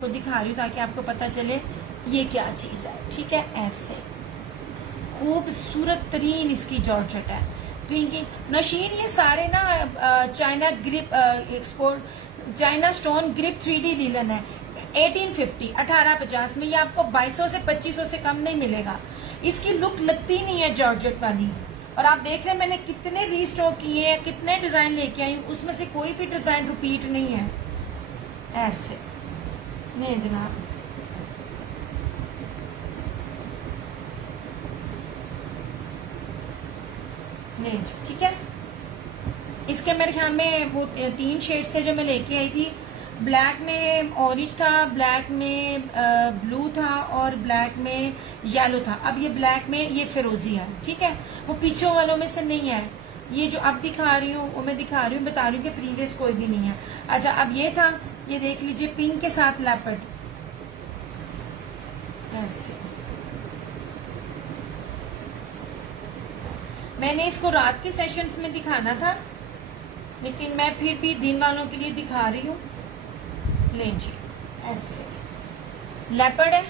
को दिखा रही हूँ ताकि आपको पता चले ये क्या चीज है। ठीक है, ऐसे खूबसूरत तरीन इसकी जॉर्जेट है, पिंकी नशीन। ये सारे ना China grip export China stone grip 3D लीलन है। 1850 में ये आपको 2200 से 2500 से कम नहीं मिलेगा। इसकी लुक लगती नहीं है जॉर्जेट वाली। और आप देख रहे हैं मैंने कितने रीस्टॉक किए हैं, कितने डिजाइन लेके आई हूँ, उसमें से कोई भी डिजाइन रिपीट नहीं है। ऐसे नहीं जनाब, नहीं जी, ठीक है। इसके मेरे ख्याल में वो 3 शेड्स थे जो मैं लेके आई थी। ब्लैक में ऑरेंज था, ब्लैक में ब्लू था और ब्लैक में येलो था। अब ये ब्लैक में ये फिरोजी है। ठीक है, वो पीछे वालों में से नहीं है। ये जो अब दिखा रही हूँ वो मैं दिखा रही हूँ, बता रही हूँ कि प्रीवियस कोई भी नहीं है। अच्छा, अब ये था, ये देख लीजिए पिंक के साथ लेपर्ड, ऐसे। मैंने इसको रात के सेशंस में दिखाना था, लेकिन मैं फिर भी दिन वालों के लिए दिखा रही हूँ। ले जी, ऐसे लेपर्ड है,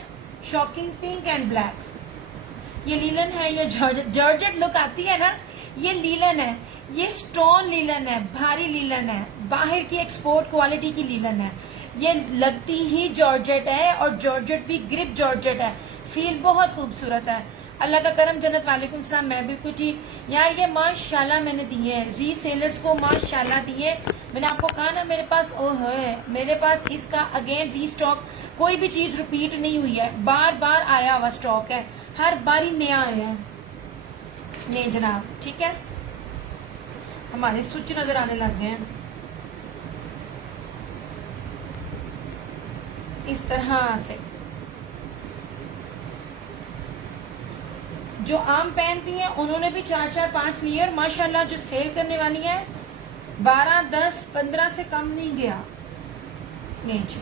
शॉकिंग पिंक एंड ब्लैक। ये लीलन है, ये जॉर्जेट लुक आती है ना, ये लीलन है, ये स्टोन लीलन है, भारी लीलन है, बाहर की एक्सपोर्ट क्वालिटी की लीलन है। ये लगती ही जॉर्जेट है और जॉर्जेट भी ग्रिप जॉर्जेट है। फील बहुत खूबसूरत है। अल्लाह का करम, जन्नत। वालेकुम सलाम, मैं बिल्कुल ठीक। यार ये माशाल्लाह मैंने दिए हैं रीसेलर्स को, माशाल्लाह दिए। मैंने आपको कहा ना मेरे पास मेरे पास इसका अगेन रीस्टॉक, कोई भी चीज रिपीट नहीं हुई है, बार बार आया हुआ स्टॉक है, हर बार ही नया आया है। नहीं जनाब, ठीक है। हमारे स्विच नजर आने लग गए हैं इस तरह से। जो आम पहनती हैं उन्होंने भी 4-4-5 लिए और माशाल्लाह जो सेल करने वाली है 12, 10, 15 से कम नहीं गया। नहीं जी,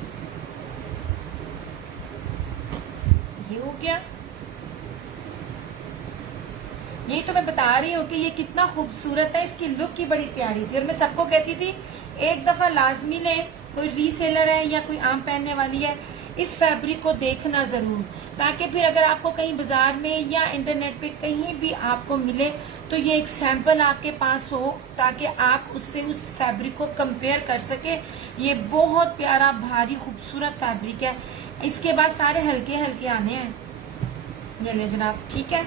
ये हो गया। यही तो मैं बता रही हूँ कि ये कितना खूबसूरत है, इसकी लुक की बड़ी प्यारी थी। और मैं सबको कहती थी एक दफा लाजमी ले, कोई रीसेलर है या कोई आम पहनने वाली है, इस फैब्रिक को देखना जरूर, ताकि फिर अगर आपको कहीं बाजार में या इंटरनेट पे कहीं भी आपको मिले तो ये एक सैंपल आपके पास हो, ताकि आप उससे उस फैब्रिक को कंपेयर कर सके। ये बहुत प्यारा भारी खूबसूरत फैब्रिक है। इसके बाद सारे हल्के हल्के आने हैं। ये ले जनाब, ठीक है।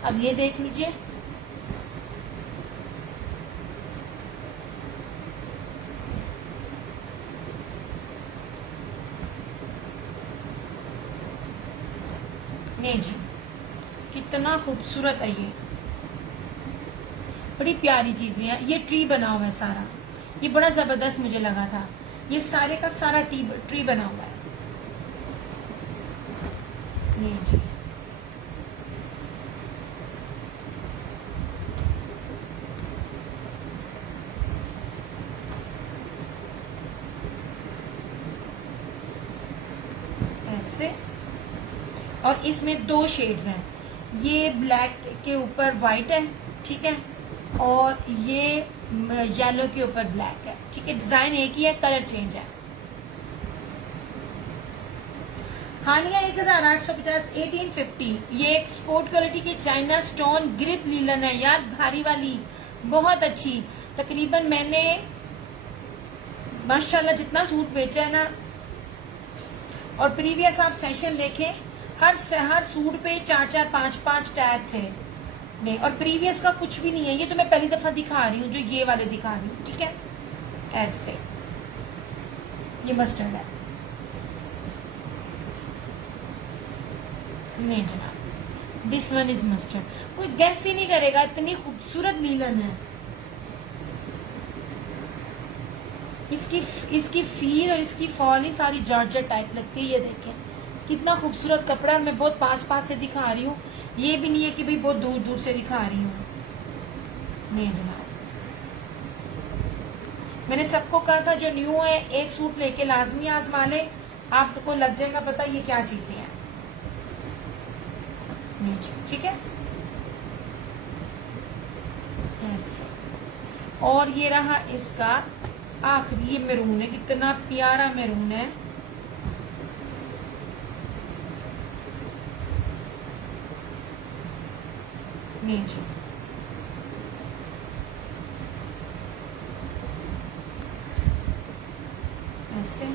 अब ये देख लीजिए, नहीं जी, कितना खूबसूरत है। ये बड़ी प्यारी चीजें हैं। ये ट्री बना हुआ है सारा, ये बड़ा जबरदस्त मुझे लगा था। ये सारे का सारा ट्री बना हुआ है। ये जी, ऐसे। और इसमें 2 शेड्स हैं, ये ब्लैक के ऊपर व्हाइट है, ठीक है, और ये येलो के ऊपर ब्लैक है। ठीक है, डिजाइन एक ही है, कलर चेंज है। हानिया 1850, 1850। ये एक स्पोर्ट क्वालिटी की चाइना स्टोन ग्रिप लीलन है यार, भारी वाली, बहुत अच्छी। तकरीबन मैंने माशाल्लाह जितना सूट बेचा है ना, और प्रीवियस आप सेशन देखें, हर सूट पे 4-4, 5-5 टैग थे। नहीं, और प्रीवियस का कुछ भी नहीं है। ये तो मैं पहली दफा दिखा रही हूँ, जो ये वाले दिखा रही हूँ। ठीक है, ऐसे। ये मस्टर्ड है। नहीं जनाब, दिस वन इज मस्टर्ड। कोई गैस ही नहीं करेगा, इतनी खूबसूरत नीलन है। इसकी फील और इसकी फॉल ही सारी जॉर्जेट टाइप लगती है। ये देखें कितना खूबसूरत कपड़ा है। मैं बहुत पास से दिखा रही हूँ, ये भी नहीं है कि भाई बहुत दूर दूर से दिखा रही हूँ। नहीं जनाब, मैंने सबको कहा था जो न्यू है एक सूट लेके लाजमी आजमा ले, आपको लग जाएगा पता ये क्या चीजें हैं। नहीं जी, ठीक है, ऐसे। और ये रहा इसका आखिरी ये मैरून है, कितना प्यारा मैरून है। नीचे ऐसे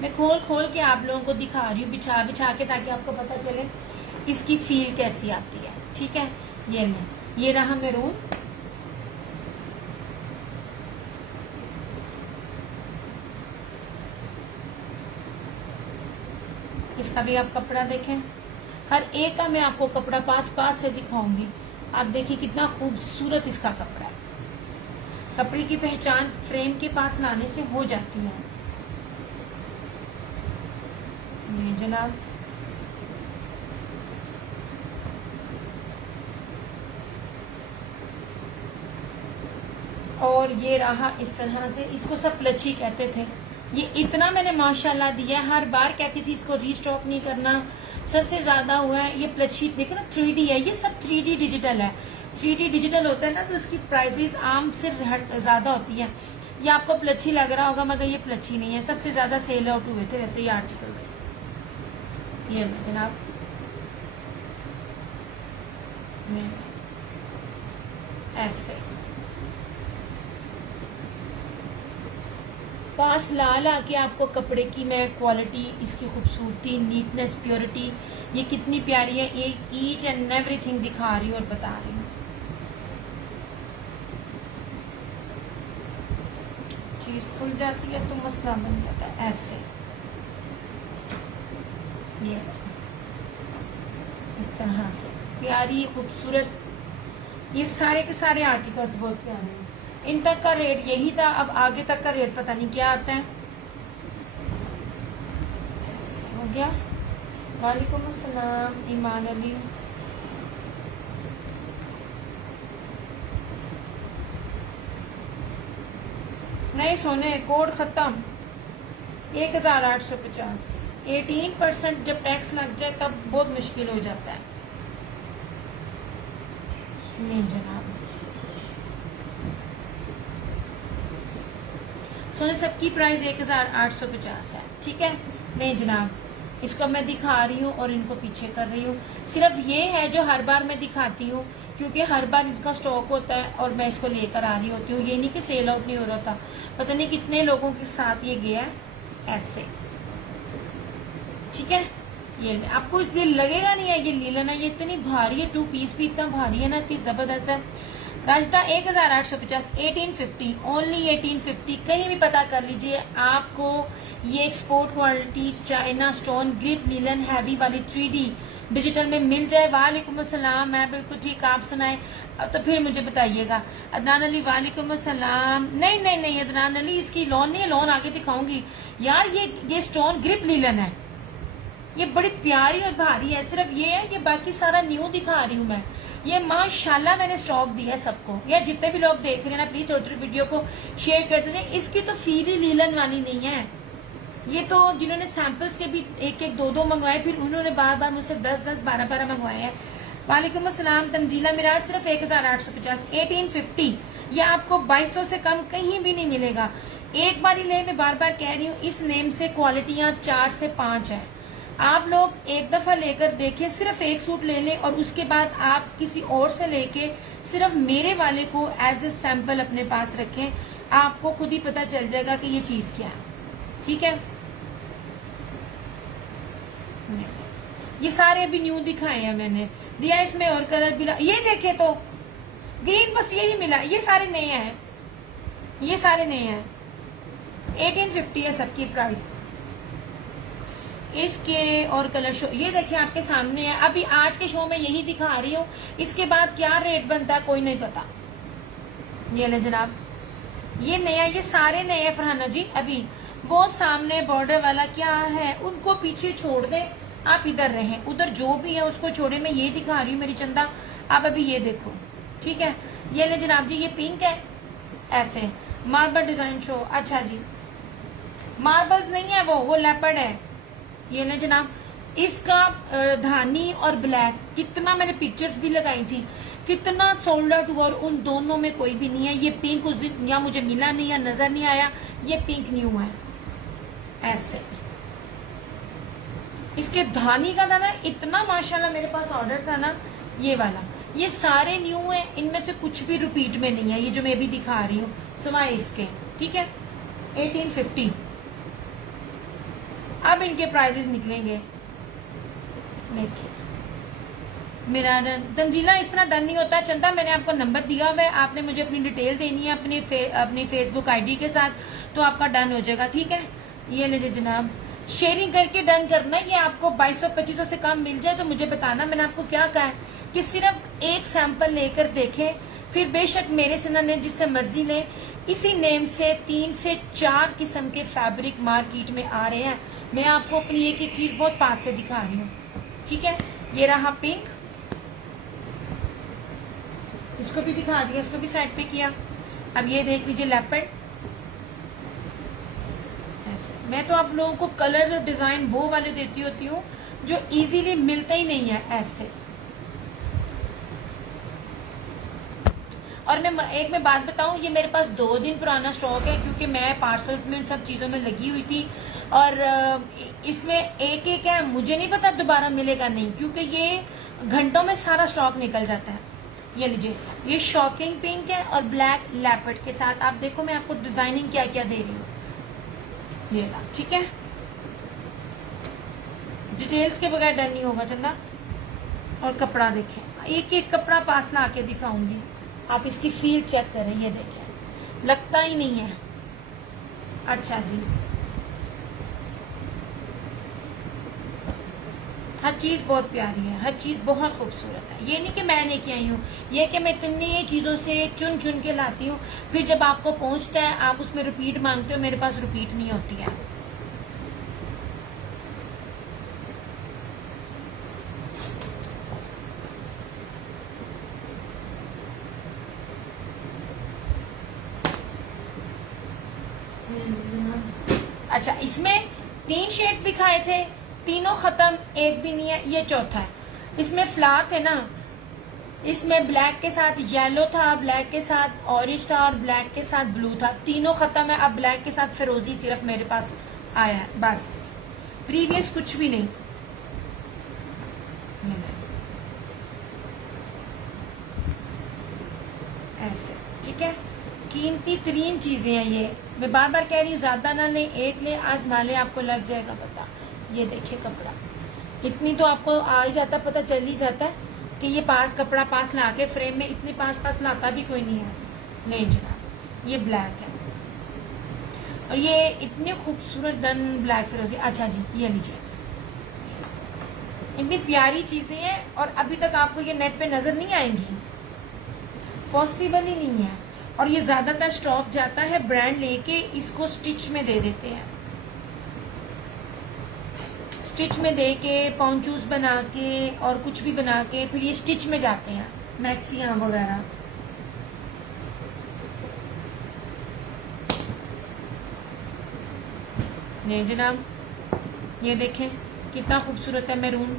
मैं खोल खोल के आप लोगों को दिखा रही हूँ, बिछा बिछा के, ताकि आपको पता चले इसकी फील कैसी आती है। ठीक है, ये नहीं, ये रहा मैरून। इसका भी आप कपड़ा देखें, हर एक का मैं आपको कपड़ा पास पास से दिखाऊंगी। आप देखिए कितना खूबसूरत इसका कपड़ा है। कपड़े की पहचान फ्रेम के पास लाने से हो जाती है। ये जनाब और ये रहा इस तरह से, इसको सब प्लची कहते थे। ये इतना मैंने माशाल्लाह दिया, हर बार कहती थी इसको रीस्टॉक नहीं करना, सबसे ज्यादा हुआ है। ये प्लची देखो ना, 3D है, ये सब 3D डिजिटल है। 3D डिजिटल होता है ना, तो उसकी प्राइसेस आम से ज्यादा होती है। ये आपको प्लची लग रहा होगा, मगर ये प्लची नहीं है। सबसे ज्यादा सेल आउट हुए थे वैसे ये आर्टिकल्स। ये जनाब ऐसे पास ला ला के आपको कपड़े की मैं क्वालिटी, इसकी खूबसूरती, नीटनेस, प्योरिटी, ये कितनी प्यारी है, ये ईच एंड एवरीथिंग दिखा रही हूँ और बता रही हूँ। चीज खुल जाती है तो मसला बन जाता है। ऐसे ये इस तरह से प्यारी खूबसूरत, ये सारे के सारे आर्टिकल्स बहुत प्यारे हैं। इन तक का रेट यही था, अब आगे तक का रेट पता नहीं क्या आता है। ऐसे हो गया। वालेकुम अस्सलाम ईमान अली। नहीं सोने, कोड खत्म। 1850। 18% जब टैक्स लग जाए तब बहुत मुश्किल हो जाता है। नहीं जनाब, सोने सबकी प्राइस 1850 है। ठीक है, नहीं जनाब, इसको मैं दिखा रही हूँ और इनको पीछे कर रही हूँ। सिर्फ ये है जो हर बार मैं दिखाती हूँ, क्योंकि हर बार इसका स्टॉक होता है और मैं इसको लेकर आ रही होती हूँ। ये नहीं कि सेल आउट नहीं हो रहा था, पता नहीं कितने लोगों के साथ ये गया है ऐसे। ठीक है, ये आपको इस दिन लगेगा नहीं है ये लीलन है, ये इतनी भारी है, 2 पीस भी इतना भारी है ना, इतनी जबरदस्त है। राजदा 1850, 1850, ओनली 1850। कहीं भी पता कर लीजिए, आपको ये export quality China stone grip लीलन हैवी वाली 3D डिजिटल में मिल जाए। वालेकुम अस्सलाम, मैं बिल्कुल ठीक, आप सुनाए तो फिर मुझे बताइएगा। अदनान अली वालेकुम अस्सलाम। नहीं नहीं नहीं अदनान अली, इसकी लॉन नहीं है, लॉन आगे दिखाऊंगी यार। ये स्टोन ग्रिप लीलन है, ये बड़ी प्यारी और भारी है। सिर्फ ये है, ये बाकी सारा न्यू दिखा रही हूँ मैं। ये माशाल्लाह मैंने स्टॉक दिया है सबको। यार जितने भी लोग देख रहे हैं ना, प्लीज थोड़ी थोड़ी वीडियो को शेयर कर दें। इसकी तो फीरी लीलन वाली नहीं है, ये तो जिन्होंने सैंपल्स के भी 1-1, 2-2 मंगवाए, फिर उन्होंने बार बार मुझसे 10-10, 12-12 मंगवाए हैं। वालेकुम अस्सलाम तंजीला मिराज, सिर्फ 1850, 1850। ये आपको 2200 से कम कहीं भी नहीं मिलेगा। एक बार ही ले, मैं बार बार कह रही हूँ, इस नेम से क्वालिटियां 4 से 5 है। आप लोग एक दफा लेकर देखिए, सिर्फ एक सूट ले लें और उसके बाद आप किसी और से लेके सिर्फ मेरे वाले को एज ए सैंपल अपने पास रखें, आपको खुद ही पता चल जाएगा कि ये चीज क्या है। ठीक है, ये सारे अभी न्यू दिखाए हैं मैंने, दिया इसमें और कलर भी। ये देखे तो ग्रीन बस यही मिला, ये सारे नए हैं, ये सारे नए हैं। 1850 है सबकी प्राइस। इसके और कलर शो ये देखिए आपके सामने है। अभी आज के शो में यही दिखा रही हूँ, इसके बाद क्या रेट बनता है कोई नहीं पता। ये ले जनाब, ये नया, ये सारे नए हैं फरहाना जी। अभी वो सामने बॉर्डर वाला क्या है, उनको पीछे छोड़ दें, आप इधर रहें, उधर जो भी है उसको छोड़े। मैं ये दिखा रही हूँ मेरी चंदा, आप अभी ये देखो। ठीक है, ये ले जनाब जी, ये पिंक है ऐसे, मार्बल डिजाइन शो। अच्छा जी, मार्बल्स नहीं है वो लेपर्ड है। ये ले जनाब, इसका धानी और ब्लैक कितना मैंने पिक्चर्स भी लगाई थी, कितना सोल्ड आउट हुआ और उन दोनों में कोई भी नहीं है। ये पिंक उस दिन या मुझे मिला नहीं या नजर नहीं आया, ये पिंक न्यू है। ऐसे इसके धानी का था ना इतना माशाल्लाह मेरे पास ऑर्डर था ना, ये वाला। ये सारे न्यू है, इनमें से कुछ भी रिपीट में नहीं है, ये जो मैं भी दिखा रही हूँ सिवाय इसके। ठीक है 1850। अब इनके प्राइजेस निकलेंगे। देखिए मेरा तंजीला इस तरह डन नहीं होता। चंदा मैंने आपको नंबर दिया हुआ है, आपने मुझे अपनी डिटेल देनी है अपनी फेसबुक आईडी के साथ, तो आपका डन हो जाएगा। ठीक है ये लीजिए जनाब, शेयरिंग करके डन करना। ये आपको 2200-2500 से कम मिल जाए तो मुझे बताना। मैंने आपको क्या कहा है कि सिर्फ एक सैंपल लेकर देखें, फिर बेशक मेरे से ना जिससे मर्जी लें। इसी नेम से 3 से 4 किस्म के फैब्रिक मार्केट में आ रहे हैं। मैं आपको अपनी एक एक चीज बहुत पास से दिखा रही हूँ। ठीक है ये रहा पिंक, इसको भी दिखा दिया, इसको भी साइड पे किया। अब ये देख लीजिए लेपर्ड। ऐसे मैं तो आप लोगों को कलर्स और डिजाइन वो वाले देती होती हूँ जो इजीली मिलते ही नहीं है ऐसे। और मैं बात बताऊं, ये मेरे पास 2 दिन पुराना स्टॉक है क्योंकि मैं पार्सल्स में सब चीजों में लगी हुई थी। और इसमें एक एक है, मुझे नहीं पता दोबारा मिलेगा नहीं, क्योंकि ये घंटों में सारा स्टॉक निकल जाता है। ये लीजिए ये शॉकिंग पिंक है और ब्लैक लेपर्ड के साथ। आप देखो मैं आपको डिजाइनिंग क्या क्या दे रही हूँ, ये ला। ठीक है डिटेल्स के बगैर डर नहीं होगा चंदा। और कपड़ा देखें, एक एक कपड़ा पास ला के दिखाऊंगी, आप इसकी फील चेक करें। ये देखें लगता ही नहीं है। अच्छा जी हर चीज बहुत प्यारी है, हर चीज बहुत खूबसूरत है। ये नहीं कि मैं लेके आई हूँ, ये कि मैं इतनी चीजों से चुन चुन के लाती हूँ, फिर जब आपको पहुंचता है आप उसमें रिपीट मांगते हो, मेरे पास रिपीट नहीं होती है। अच्छा इसमें 3 शेड्स दिखाए थे, तीनों खत्म, एक भी नहीं है, ये चौथा है। इसमें फ्लावर थे ना, इसमें ब्लैक के साथ येलो था, ब्लैक के साथ ऑरेंज था और ब्लैक के साथ ब्लू था। तीनों खत्म है, अब ब्लैक के साथ फिरोजी सिर्फ मेरे पास आया है बस, प्रीवियस कुछ भी नहीं। ऐसे ठीक है कीमती तरीन चीजें हैं ये। मैं बार बार कह रही हूँ ज्यादा ना ले, एक ले आजमा ले, आपको लग जाएगा पता। ये देखिए कपड़ा इतनी तो आपको आ ही जाता, पता चल ही जाता है कि ये कपड़ा पास ला के फ्रेम में इतने पास लाता भी कोई नहीं है। नहीं जनाब ये ब्लैक है और ये इतनी खूबसूरत डन ब्लैक फिरोजी। अच्छा जी ये लीजिए, इतनी प्यारी चीजें हैं और अभी तक आपको ये नेट पे नजर नहीं आएंगी, पॉसिबल ही नहीं है। और ये ज्यादातर स्टॉक जाता है ब्रांड लेके इसको स्टिच में दे देते हैं, स्टिच में दे के पॉन्चूस बना के और कुछ भी बना के फिर ये स्टिच में जाते हैं, मैक्सियां वगैरह। नहीं जनाब ये देखें कितना खूबसूरत है मैरून,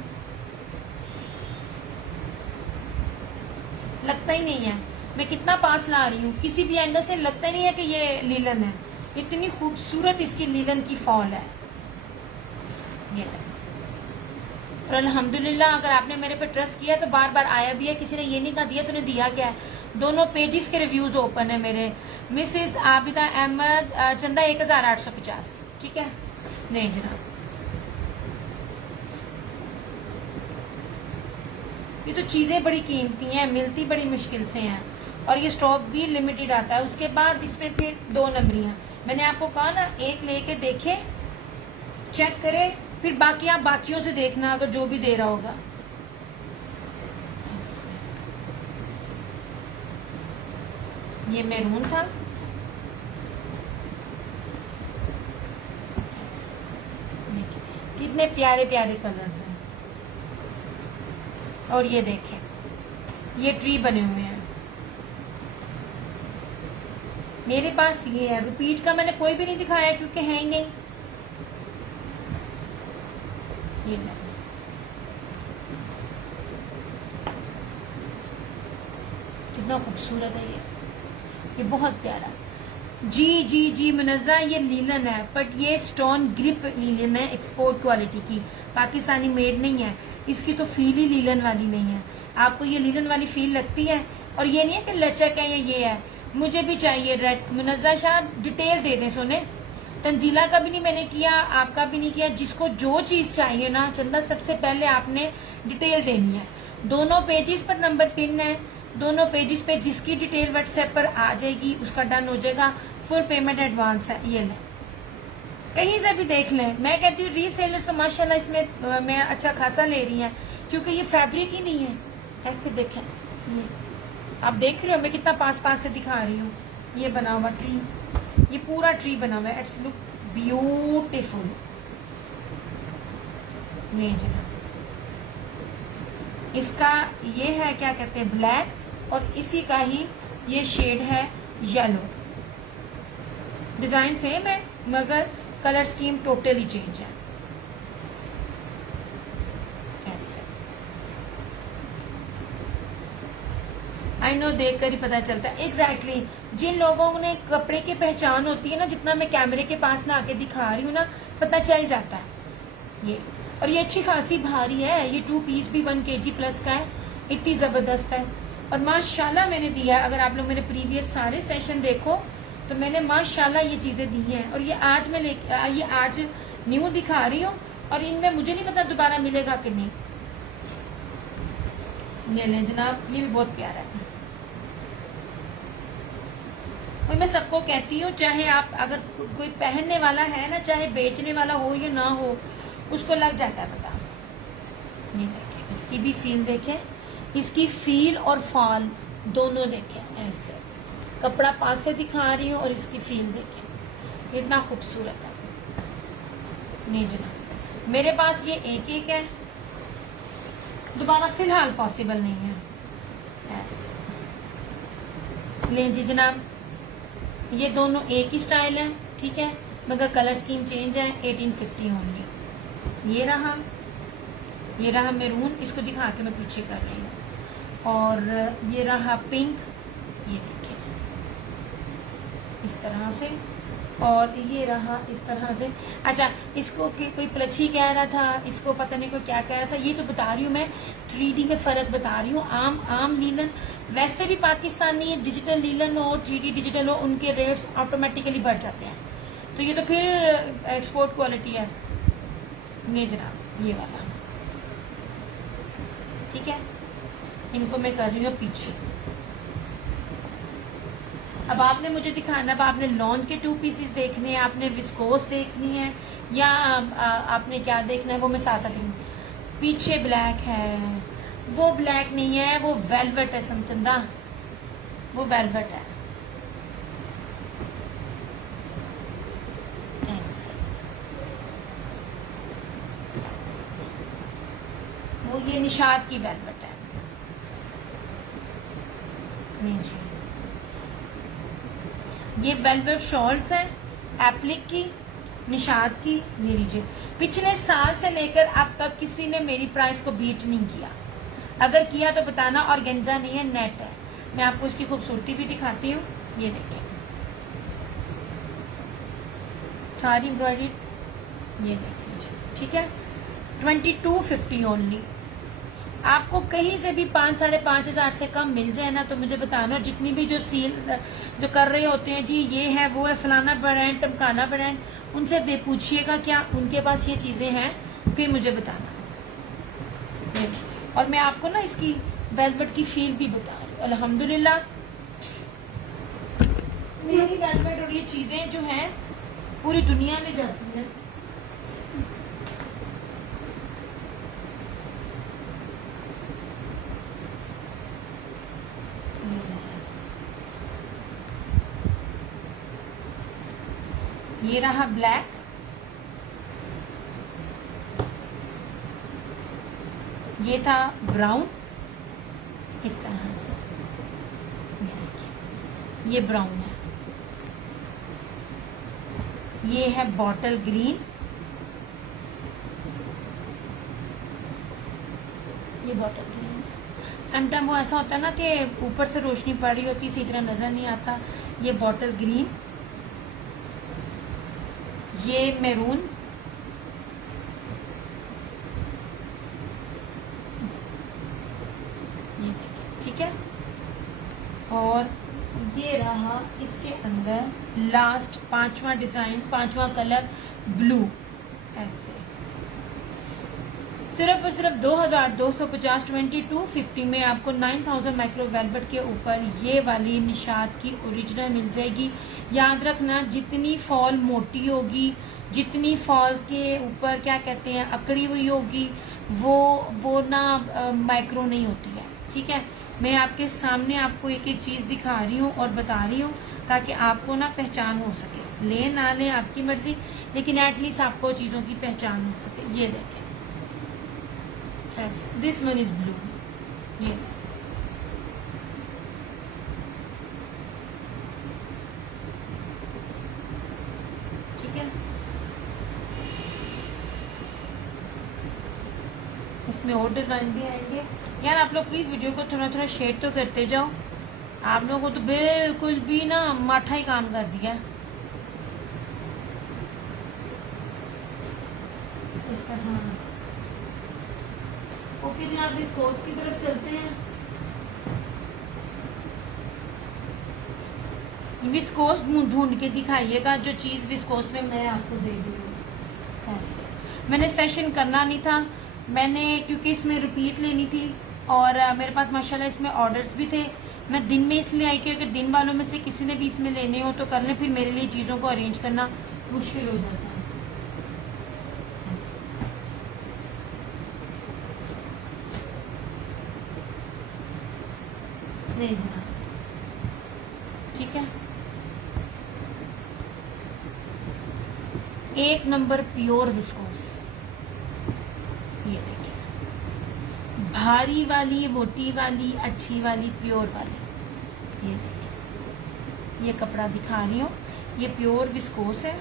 लगता ही नहीं है। मैं कितना पास ला रही हूँ, किसी भी एंगल से लगता ही नहीं है कि ये लीलन है। इतनी खूबसूरत इसकी लीलन की फॉल है ये। और अल्हम्दुलिल्लाह अगर आपने मेरे पे ट्रस्ट किया तो बार बार आया भी है, किसी ने ये नहीं कहा दिया तूने दिया क्या है। दोनों पेजेस के रिव्यूज ओपन है मेरे। मिसेस आबिदा अहमद चंदा 1850। ठीक है नहीं जनाब ये तो चीजें बड़ी कीमती हैं, मिलती बड़ी मुश्किल से हैं और ये स्टॉक भी लिमिटेड आता है। उसके बाद इसमें फिर 2 नंबरियां मैंने आपको कहा ना, एक लेके देखे चेक करे, फिर बाकी आप बाकियों से देखना अगर जो भी दे रहा होगा। ये मैरून था, कितने प्यारे प्यारे कलर्स हैं। और ये देखें ये ट्री बने हुए हैं मेरे पास। ये है रिपीट का मैंने कोई भी नहीं दिखाया क्योंकि है ही नहीं। ये कितना खूबसूरत है ये बहुत प्यारा। जी जी जी मुनज़्ज़ा, ये लीलन है बट ये स्टोन ग्रिप लीलन है, एक्सपोर्ट क्वालिटी की, पाकिस्तानी मेड नहीं है। इसकी तो फील ही लीलन वाली नहीं है। आपको ये लीलन वाली फील लगती है, और ये नहीं है कि लचक है या ये है। मुझे भी चाहिए रेड। मुनज़्ज़ा शाह डिटेल दे दें सोने। तंजीला का भी नहीं मैंने किया, आपका भी नहीं किया। जिसको जो चीज चाहिए ना चंदा, सबसे पहले आपने डिटेल देनी है। दोनों पेजेस पर नंबर पिन है, दोनों पेजेस पे जिसकी डिटेल व्हाट्सएप पर आ जाएगी उसका डन हो जाएगा। फुल पेमेंट एडवांस है। ये लें, कहीं से भी देख लें। मैं कहती हूँ रीसेलर्स तो माशाल्लाह इसमें मैं अच्छा खासा ले रही हैं, क्योंकि ये फैब्रिक ही नहीं है। ऐसे देखें, ये आप देख रहे हो मैं कितना पास पास से दिखा रही हूँ। ये बना हुआ ट्री, ये पूरा ट्री बना हुआ है। It's look beautiful. नहीं जना, इसका ये है क्या कहते हैं ब्लैक, और इसी का ही ये शेड है येलो। डिजाइन सेम है मगर कलर स्कीम टोटली चेंज है। ऐसे आई नो, देख कर ही पता चलता है। एग्जैक्टली जिन लोगों ने कपड़े की पहचान होती है ना, जितना मैं कैमरे के पास ना आके दिखा रही हूँ ना, पता चल जाता है ये। और ये अच्छी खासी भारी है, ये 2 पीस भी 1 kg प्लस का है। इतनी जबरदस्त है और माशाल्लाह मैंने दिया है। अगर आप लोग मेरे प्रीवियस सारे सेशन देखो तो मैंने माशाल्लाह ये चीजें दी हैं, और ये आज मैं ये आज न्यू दिखा रही हूँ, और इनमें मुझे नहीं पता दोबारा मिलेगा कि नहीं। ये लें जनाब, ये भी बहुत प्यारा है। तो मैं सबको कहती हूँ, चाहे आप अगर कोई पहनने वाला है ना, चाहे बेचने वाला हो या ना हो, उसको लग जाता है पता। ये देखें, इसकी भी फील देखें, इसकी फील और फॉल दोनों देखें। ऐसे कपड़ा पास से दिखा रही हूँ और इसकी फील देखें, इतना खूबसूरत है। नहीं जनाब, मेरे पास ये एक एक है, दोबारा फिलहाल पॉसिबल नहीं है। ऐसे लें जी जनाब, ये दोनों एक ही स्टाइल है, ठीक है, मगर कलर स्कीम चेंज है। 1850 ओनली। ये रहा मेरून, इसको दिखा के मैं पीछे कर रही हूँ। और ये रहा पिंक, ये देखिए इस तरह से, और ये रहा इस तरह से। अच्छा, इसको कोई प्लच्छी कह रहा था, इसको पता नहीं कोई क्या कह रहा था। ये तो बता रही हूँ मैं, 3D में फर्क बता रही हूँ। आम लीलन वैसे भी पाकिस्तानी डिजिटल लीलन हो, 3D डिजिटल हो, उनके रेट्स ऑटोमेटिकली बढ़ जाते हैं। तो ये तो फिर एक्सपोर्ट क्वालिटी है। ये जनाब, ये वाला ठीक है, इनको मैं कर रही हूँ पीछे। अब आपने मुझे दिखाना, अब आपने लॉन के 2 पीसेस देखने हैं, आपने विस्कोस देखनी है, या आपने क्या देखना है, वो मैं साथ साथ। पीछे ब्लैक है, वो ब्लैक नहीं है, वो वेलवेट है समचंदा, वो वेलवेट है। वो ये निशाद की वेलवेट है। नहीं जी, ये वेलवेट शॉल्स हैं एप्लिक की, निशाद की। ये लीजिए, पिछले साल से लेकर अब तक किसी ने मेरी प्राइस को बीट नहीं किया। अगर किया तो बताना। और गेंजा नहीं है, नेट है। मैं आपको इसकी खूबसूरती भी दिखाती हूँ। ये देखिए, सारी एम्ब्रॉयडरी, ये देख लीजिए, ठीक है। 2250 ओनली। आपको कहीं से भी 5-5,500 से कम मिल जाए ना तो मुझे बताना। जितनी भी जो सील जो कर रहे होते हैं जी, ये है वो है, फलाना ब्रांड टमकाना ब्रांड, उनसे दे पूछिएगा क्या उनके पास ये चीजें हैं, फिर मुझे बताना। और मैं आपको ना इसकी वेलवेट की फील भी बता रही हूँ। अल्हम्दुलिल्लाह मेरी वेलवेट और ये चीजें जो हैं पूरी दुनिया में जाती हैं। ये रहा ब्लैक, ये था ब्राउन, इस तरह से। ये देखिए, ये ब्राउन है, ये है बॉटल ग्रीन, ये बॉटल ग्रीन। समटाइम वो ऐसा होता है ना कि ऊपर से रोशनी पड़ रही होती है, इसी तरह नजर नहीं आता। ये बॉटल ग्रीन, ये मैरून, ये देखिए, ठीक है। और ये रहा इसके अंदर लास्ट 5वां डिजाइन, 5वां कलर ब्लू। ऐसे सिर्फ और सिर्फ 2250 2250 में आपको 9000 माइक्रो वेलवेट के ऊपर ये वाली निशात की ओरिजिनल मिल जाएगी। याद रखना, जितनी फॉल मोटी होगी, जितनी फॉल के ऊपर क्या कहते हैं अकड़ी हुई होगी, वो ना माइक्रो नहीं होती है, ठीक है। मैं आपके सामने आपको एक एक चीज दिखा रही हूँ और बता रही हूँ ताकि आपको ना पहचान हो सके। ले ना ले आपकी मर्जी, लेकिन एटलीस्ट आपको चीजों की पहचान हो सके। ये देखें, दिस वन इज ब्लू, ये ठीक है। इसमें और डिजाइन भी आएंगे। यार आप लोग प्लीज वीडियो को थोड़ा थोड़ा शेयर तो करते जाओ। आप लोगों को तो बिल्कुल भी ना माठा ही काम कर दिया। इस पर हाँ, ओके जनाब, विस्कोस की तरफ चलते हैं। विस्कोस ढूंढ के दिखाइएगा जो चीज विस्कोस में मैं आपको दे दूंगी। ऐसे मैंने सेशन करना नहीं था, मैंने क्योंकि इसमें रिपीट लेनी थी और मेरे पास माशाल्लाह इसमें ऑर्डर्स भी थे। मैं दिन में इसलिए आई कि अगर दिन वालों में से किसी ने भी इसमें लेने हो तो कर ले, फिर मेरे लिए चीजों को अरेंज करना मुश्किल हो जाता है। नहीं जना, ठीक है। एक नंबर प्योर विस्कोस, ये देखिए, भारी वाली, मोटी वाली, अच्छी वाली, प्योर वाली। ये देखिए, ये कपड़ा दिखा रही हूँ, ये प्योर विस्कोस है।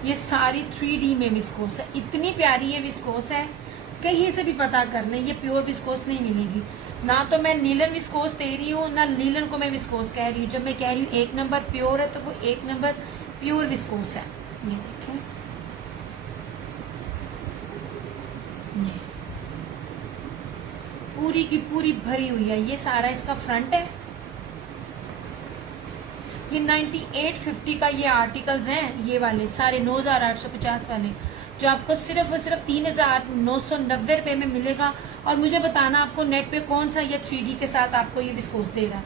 ये सारी 3D में विस्कोस है, इतनी प्यारी ये विस्कोस है, कहीं से भी पता करने ये प्योर विस्कोस नहीं मिलेगी। ना तो मैं नीलन विस्कोस दे रही हूँ, ना नीलन को मैं विस्कोस कह रही हूँ। जब मैं कह रही हूँ एक नंबर प्योर है तो वो एक नंबर प्योर विस्कोस है। ये देखिए, पूरी की पूरी भरी हुई है। ये सारा इसका फ्रंट है। ये 9850 का ये आर्टिकल्स हैं, ये वाले सारे 9850 वाले, जो आपको सिर्फ और सिर्फ 3990 रुपए में मिलेगा। और मुझे बताना आपको नेट पे कौन सा ये 3D के साथ आपको ये विस्कोस देगा।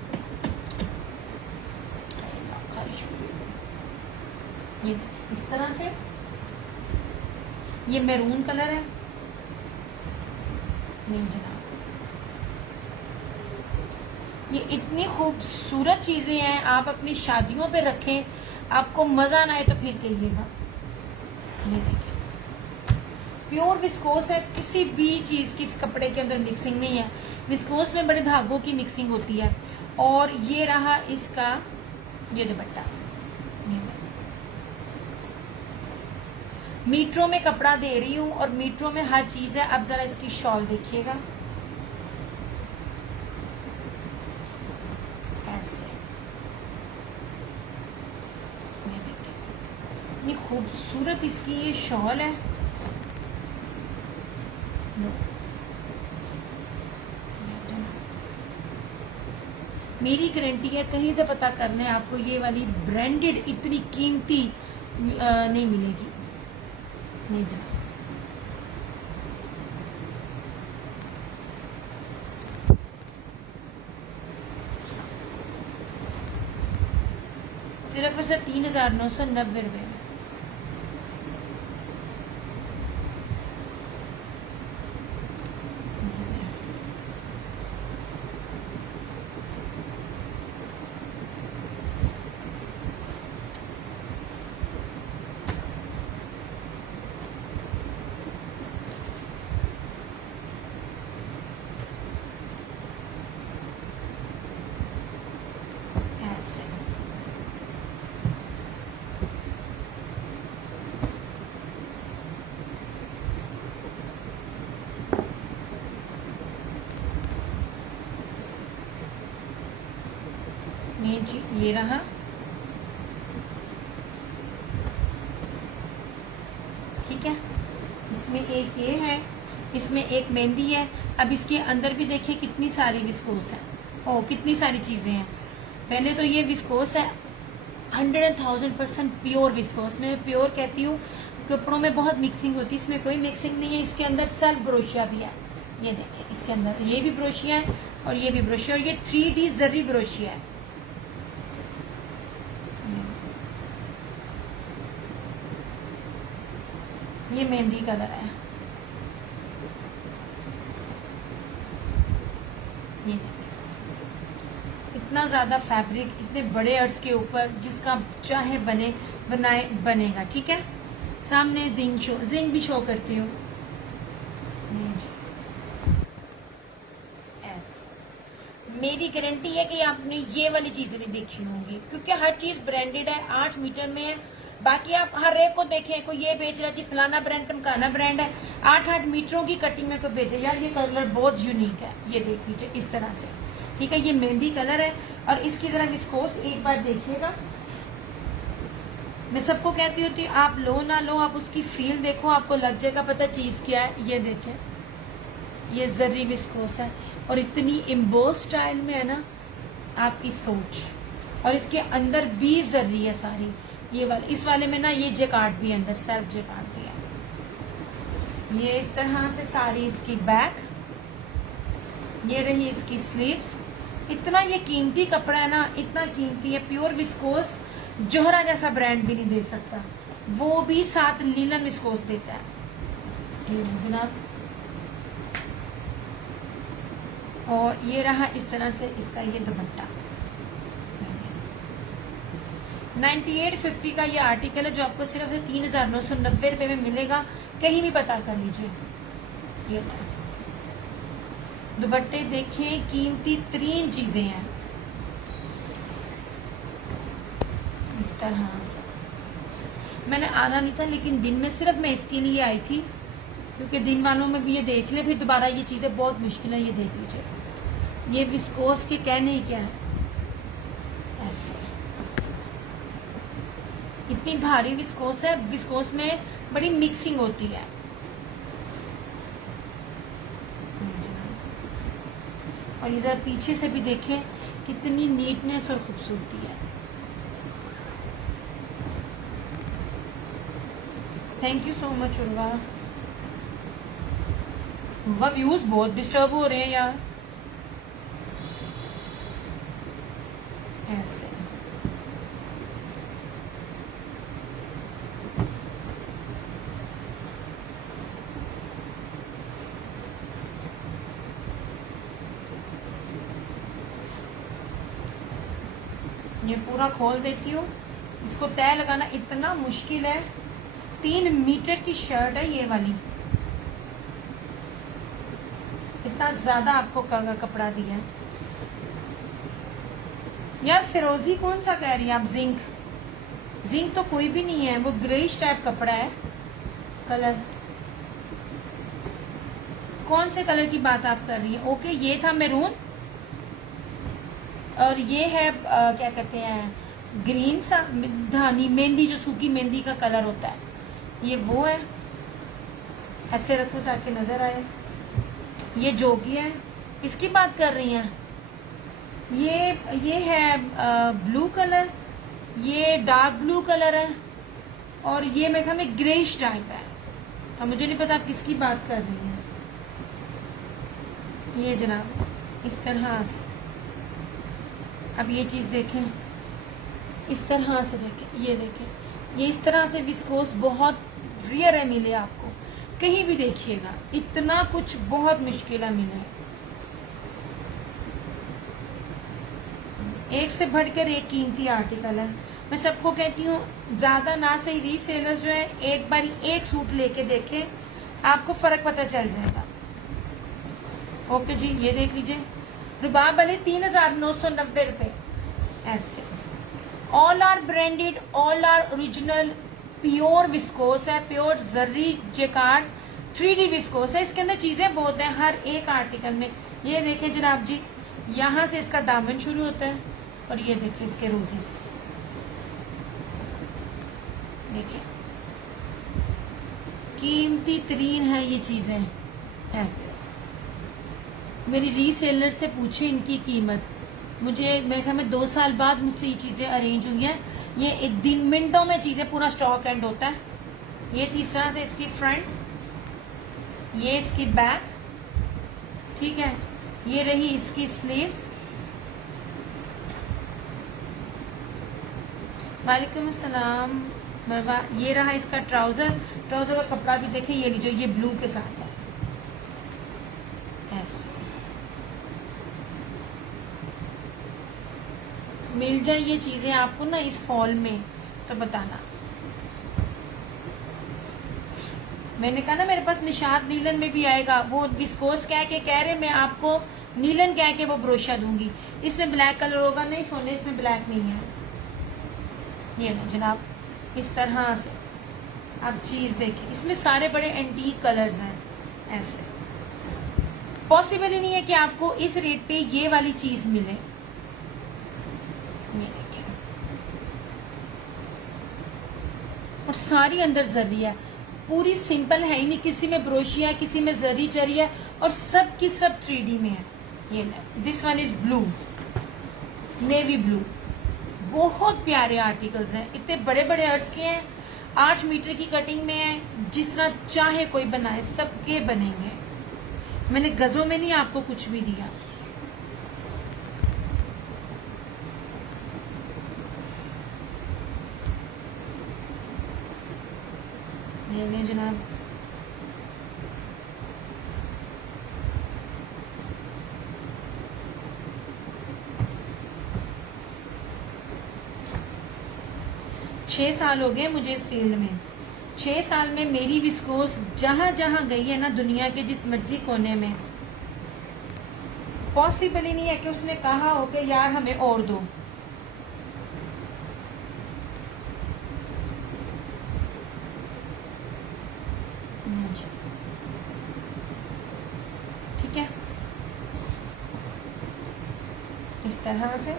ये इस तरह से, ये मैरून कलर है। नहीं जनाब, ये इतनी खूबसूरत चीजें हैं, आप अपनी शादियों पे रखें, आपको मजा ना आए तो फिर कहिएगा। ये देखिए, प्योर विस्कोस है, किसी भी चीज की इस कपड़े के अंदर मिक्सिंग नहीं है। विस्कोस में बड़े धागों की मिक्सिंग होती है। और ये रहा इसका ये दुपट्टा, मीटरों में कपड़ा दे रही हूँ और मीटरों में हर चीज है। अब जरा इसकी शॉल देखिएगा, इतनी खूबसूरत इसकी ये शॉल है। मेरी गारंटी है, कहीं से पता करने आपको ये वाली ब्रांडेड इतनी कीमती नहीं मिलेगी। नहीं जा, सिर्फ और सिर्फ 3990 रुपए। ये रहा, ठीक है। इसमें एक ये है, इसमें एक मेहंदी है। अब इसके अंदर भी देखिए कितनी सारी विस्कोस है, ओ कितनी सारी चीजें हैं। पहले तो ये विस्कोस है 100,000% प्योर विस्कोस। मैं प्योर कहती हूँ, कपड़ों में बहुत मिक्सिंग होती है, इसमें कोई मिक्सिंग नहीं है। इसके अंदर सेल्फ ब्रोशिया भी है, ये देखिए इसके अंदर ये भी ब्रोशिया है और ये भी ब्रोशिया, और ये 3D जरी ब्रोशिया है। ये मेहंदी कलर है, ये इतना ज्यादा फैब्रिक इतने बड़े अर्ज के ऊपर, जिसका चाहे बनाए बनेगा, ठीक है। सामने जिंक भी शो करती हूँ। मेरी गारंटी है कि आपने ये वाली चीजें नहीं देखी होंगी, क्योंकि हर चीज ब्रांडेड है, 8 मीटर में है। बाकी आप हर एक को देखें, कोई ये बेच रहा है जी फलाना ब्रांड टमकाना ब्रांड है, 8-8 मीटरों की कटिंग में कोई बेचे। यार ये कलर बहुत यूनिक है, ये देख लीजिए इस तरह से, ठीक है। ये मेहंदी कलर है और इसकी जरा विस्कोस एक बार देखिएगा। मैं सबको कहती होती आप लो ना लो, आप उसकी फील देखो, आपको लग जाएगा पता चीज क्या है। ये देखें, ये जरी विस्कोस है और इतनी इम्बोस स्टाइल में है ना, आपकी सोच। और इसके अंदर भी जरी है सारी, ये वाले, इस वाले में ना ये जैकार्ड भी है अंदर, सेल्फ जैकार्ड भी है। ये इस तरह से सारी इसकी बैक, ये रही इसकी स्लीव्स। इतना ये कीमती कपड़ा है ना, इतना कीमती है, प्योर विस्कोस। जोहरा जैसा ब्रांड भी नहीं दे सकता, वो भी साथ लीलन विस्कोस देता है जनाब। और ये रहा इस तरह से इसका ये दुपट्टा। 9850 का ये आर्टिकल है, जो आपको सिर्फ 3,990 रुपए में मिलेगा। कहीं भी पता कर लीजिए। ये दुपट्टे देखें, कीमती तरीन चीजें हैं इस तरह से। मैंने आना नहीं था, लेकिन दिन में सिर्फ मैं इसके लिए आई थी, क्योंकि दिन वालों में भी ये देख ले, फिर दोबारा ये चीजें बहुत मुश्किल है। ये देख लीजिए, ये विस्कोस के कहने ही क्या है, इतनी भारी विस्कोस है। विस्कोस में बड़ी मिक्सिंग होती है। और इधर पीछे से भी देखें कितनी नीटनेस और खूबसूरती है। Thank you so much Urva. Views बहुत डिस्टर्ब हो रहे हैं यार। ऐसे ये पूरा खोल देती हूँ। इसको तय लगाना इतना मुश्किल है। 3 मीटर की शर्ट है ये वाली, इतना ज्यादा आपको कपड़ा दिया है। यार फिरोजी कौन सा कह रही है आप? जिंक तो कोई भी नहीं है, वो ग्रेइश टाइप कपड़ा है। कलर कौन से कलर की बात आप कर रही है? ओके, ये था मैरून और ये है क्या कहते हैं, ग्रीन सा धानी मेहंदी, जो सूखी मेहंदी का कलर होता है, ये वो है। ऐसे रखो ताकि नजर आए। ये जोगी है, इसकी बात कर रही हैं। ये है ब्लू कलर, ये डार्क ब्लू कलर है और ये मेरे ख्याल में ग्रेइश टाइप है। अब मुझे नहीं पता आप किसकी बात कर रही हैं। ये जनाब इस तरह से, अब ये चीज देखें, इस तरह से देखें, ये देखें, ये इस तरह से विस्कोस बहुत रेयर है मिले आपको, कहीं भी देखिएगा, इतना कुछ बहुत मुश्किल है मिले। एक से बढ़कर एक कीमती आर्टिकल है। मैं सबको कहती हूँ ज्यादा ना सही, रीसेलर्स जो है एक बार एक सूट लेके देखें, आपको फर्क पता चल जाएगा। ओके जी, ये देख लीजिए, रुबाब वाले 3,990 रुपए। ऐसे all are branded, all are original, pure viscose है, pure zari jacquard 3D viscose है। इसके अंदर चीजें बहुत है हर एक आर्टिकल में। ये देखें जनाब जी, यहाँ से इसका दामन शुरू होता है और ये देखिए इसके रोजेस, देखिए कीमती तरीन है ये चीजें। ऐसे मेरी रीसेलर से पूछे इनकी कीमत, मुझे मेरे ख्याल में 2 साल बाद मुझसे ये चीजें अरेंज हुई हैं। ये एक दिन मिनटों में चीजें पूरा स्टॉक एंड होता है। ये तीसरा से इसकी फ्रंट, ये इसकी बैक, ठीक है, ये रही इसकी स्लीव्स। वालेकुम अस्सलाम मरवा। ये रहा इसका ट्राउजर, ट्राउजर का कपड़ा भी देखे, ये लीजिए, ये ब्लू के साथ है। ऐसे मिल जाए ये चीजें आपको ना इस फॉल में तो बताना। मैंने कहा ना मेरे पास निशात नीलन में भी आएगा, वो विस्कोस कह के कह रहे, मैं आपको नीलन कह के वो ब्रोशा दूंगी। इसमें ब्लैक कलर होगा, नहीं सोने इसमें ब्लैक नहीं है। ये ना जनाब, इस तरह से आप चीज देखिए, इसमें सारे बड़े एंटीक कलर्स हैं। ऐसे पॉसिबल ही नहीं है कि आपको इस रेट पे ये वाली चीज मिले। ये देखिए, और सारी अंदर जरी है, पूरी सिंपल है ही नहीं, किसी में ब्रोशिया है, किसी में जरी चरी है, और सब की सब 3D में है। ये this one is blue, navy blue. बहुत प्यारे आर्टिकल्स हैं, इतने बड़े बड़े अर्ज के हैं, 8 मीटर की कटिंग में है, जिस तरह चाहे कोई बनाए सबके बनेंगे। मैंने गजों में नहीं आपको कुछ भी दिया। ये जनाब, छह साल हो गए मुझे इस फील्ड में। 6 साल में मेरी विस्कोस जहां जहां गई है ना दुनिया के जिस मर्जी कोने में, पॉसिबल ही नहीं है कि उसने कहा हो कि यार हमें और दो। ठीक है, इस तरह से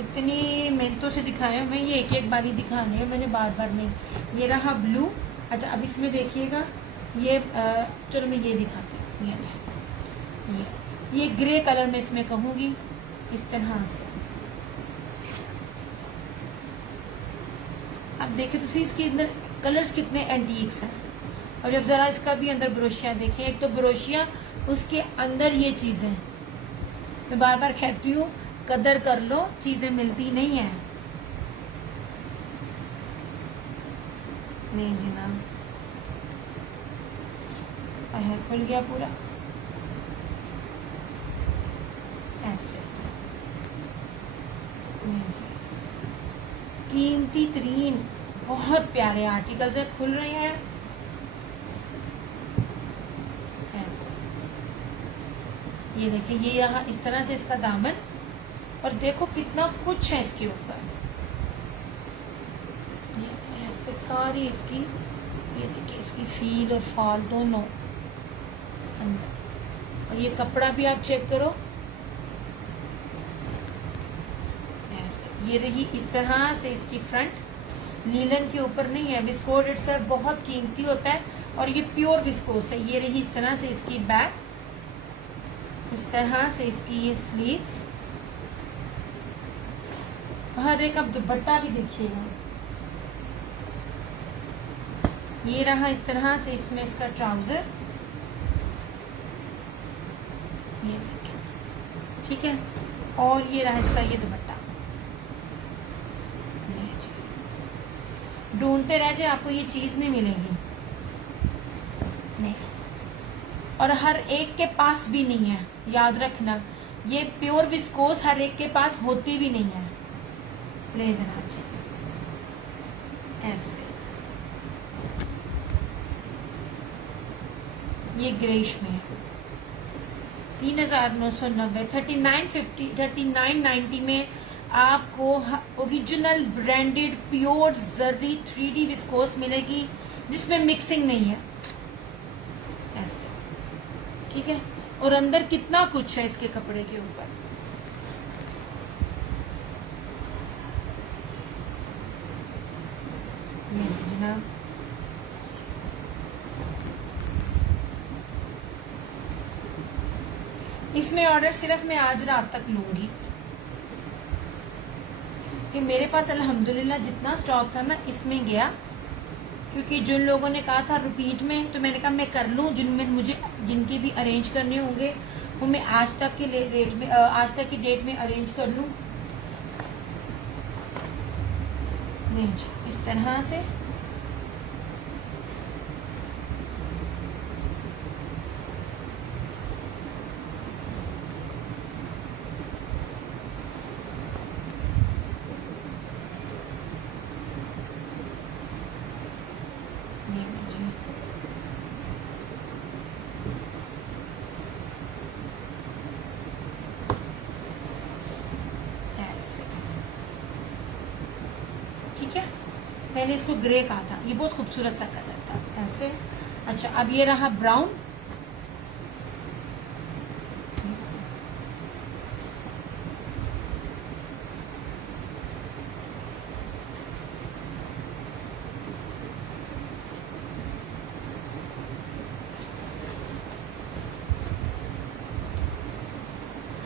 इतनी मेहनतों से दिखाया मैं, ये एक एक बारी दिखाने है मैंने, बार बार नहीं। ये रहा ब्लू। अच्छा अब इसमें देखिएगा, ये चलो मैं ये दिखाती हूँ। ये ग्रे कलर में इसमें कहूंगी, इस तरह से। अब देखिए तो इसके अंदर कलर्स कितने एंटीक्स हैं। और जब जरा इसका भी अंदर ब्रोशिया देखिए, एक तो ब्रोशिया, उसके अंदर ये चीजें। मैं बार बार कहती हूँ कदर कर लो, चीजें मिलती नहीं है। नहीं जी ना, खुल गया पूरा ऐसे। कीमती तरीन बहुत प्यारे आर्टिकल्स है, खुल रहे हैं ऐसे। ये देखिए, ये यहाँ इस तरह से इसका दामन, और देखो कितना कुछ है इसके ऊपर। ये ऐसे सारी इसकी, ये देखिए इसकी फील और फॉल दोनों अंदर। और ये कपड़ा भी आप चेक करो, ऐसे। ये रही इस तरह से इसकी फ्रंट, नीलन के ऊपर नहीं है। विस्कोस इटसेल्फ बहुत कीमती होता है, और ये प्योर विस्कोस है। ये रही इस तरह से इसकी बैक, इस तरह से इसकी ये स्लीव्स। हर एक अब दुपट्टा भी देखिएगा। ये रहा इस तरह से इसमें इसका ट्राउजर, ये देखिए, ठीक है। और ये रहा इसका ये दुपट्टा। ढूंढते रह जाए, आपको ये चीज नहीं मिलेगी, नहीं। और हर एक के पास भी नहीं है, याद रखना। ये प्योर विस्कोस हर एक के पास होती भी नहीं है। ले जनाब जी, ऐसे। ये ग्रेश में 3990, 3950, 3990 में आपको original branded pure zari 3D viscose मिलेगी, जिसमें मिक्सिंग नहीं है ऐसे। ठीक है, और अंदर कितना कुछ है इसके कपड़े के ऊपर। ये जनाब इसमें ऑर्डर सिर्फ मैं आज रात तक लूंगी कि मेरे पास अल्हम्दुलिल्लाह जितना स्टॉक था ना इसमें गया, क्योंकि जिन लोगों ने कहा था रिपीट में, तो मैंने कहा मैं कर लूं, जिनमें मुझे जिनके भी अरेंज करने होंगे वो मैं आज तक के रेट में आज तक की डेट में अरेंज कर लूं। नहीं जी, इस तरह से ठीक है। मैंने इसको ग्रे कहा था, ये बहुत खूबसूरत सा कलर था ऐसे। अच्छा, अब ये रहा brown.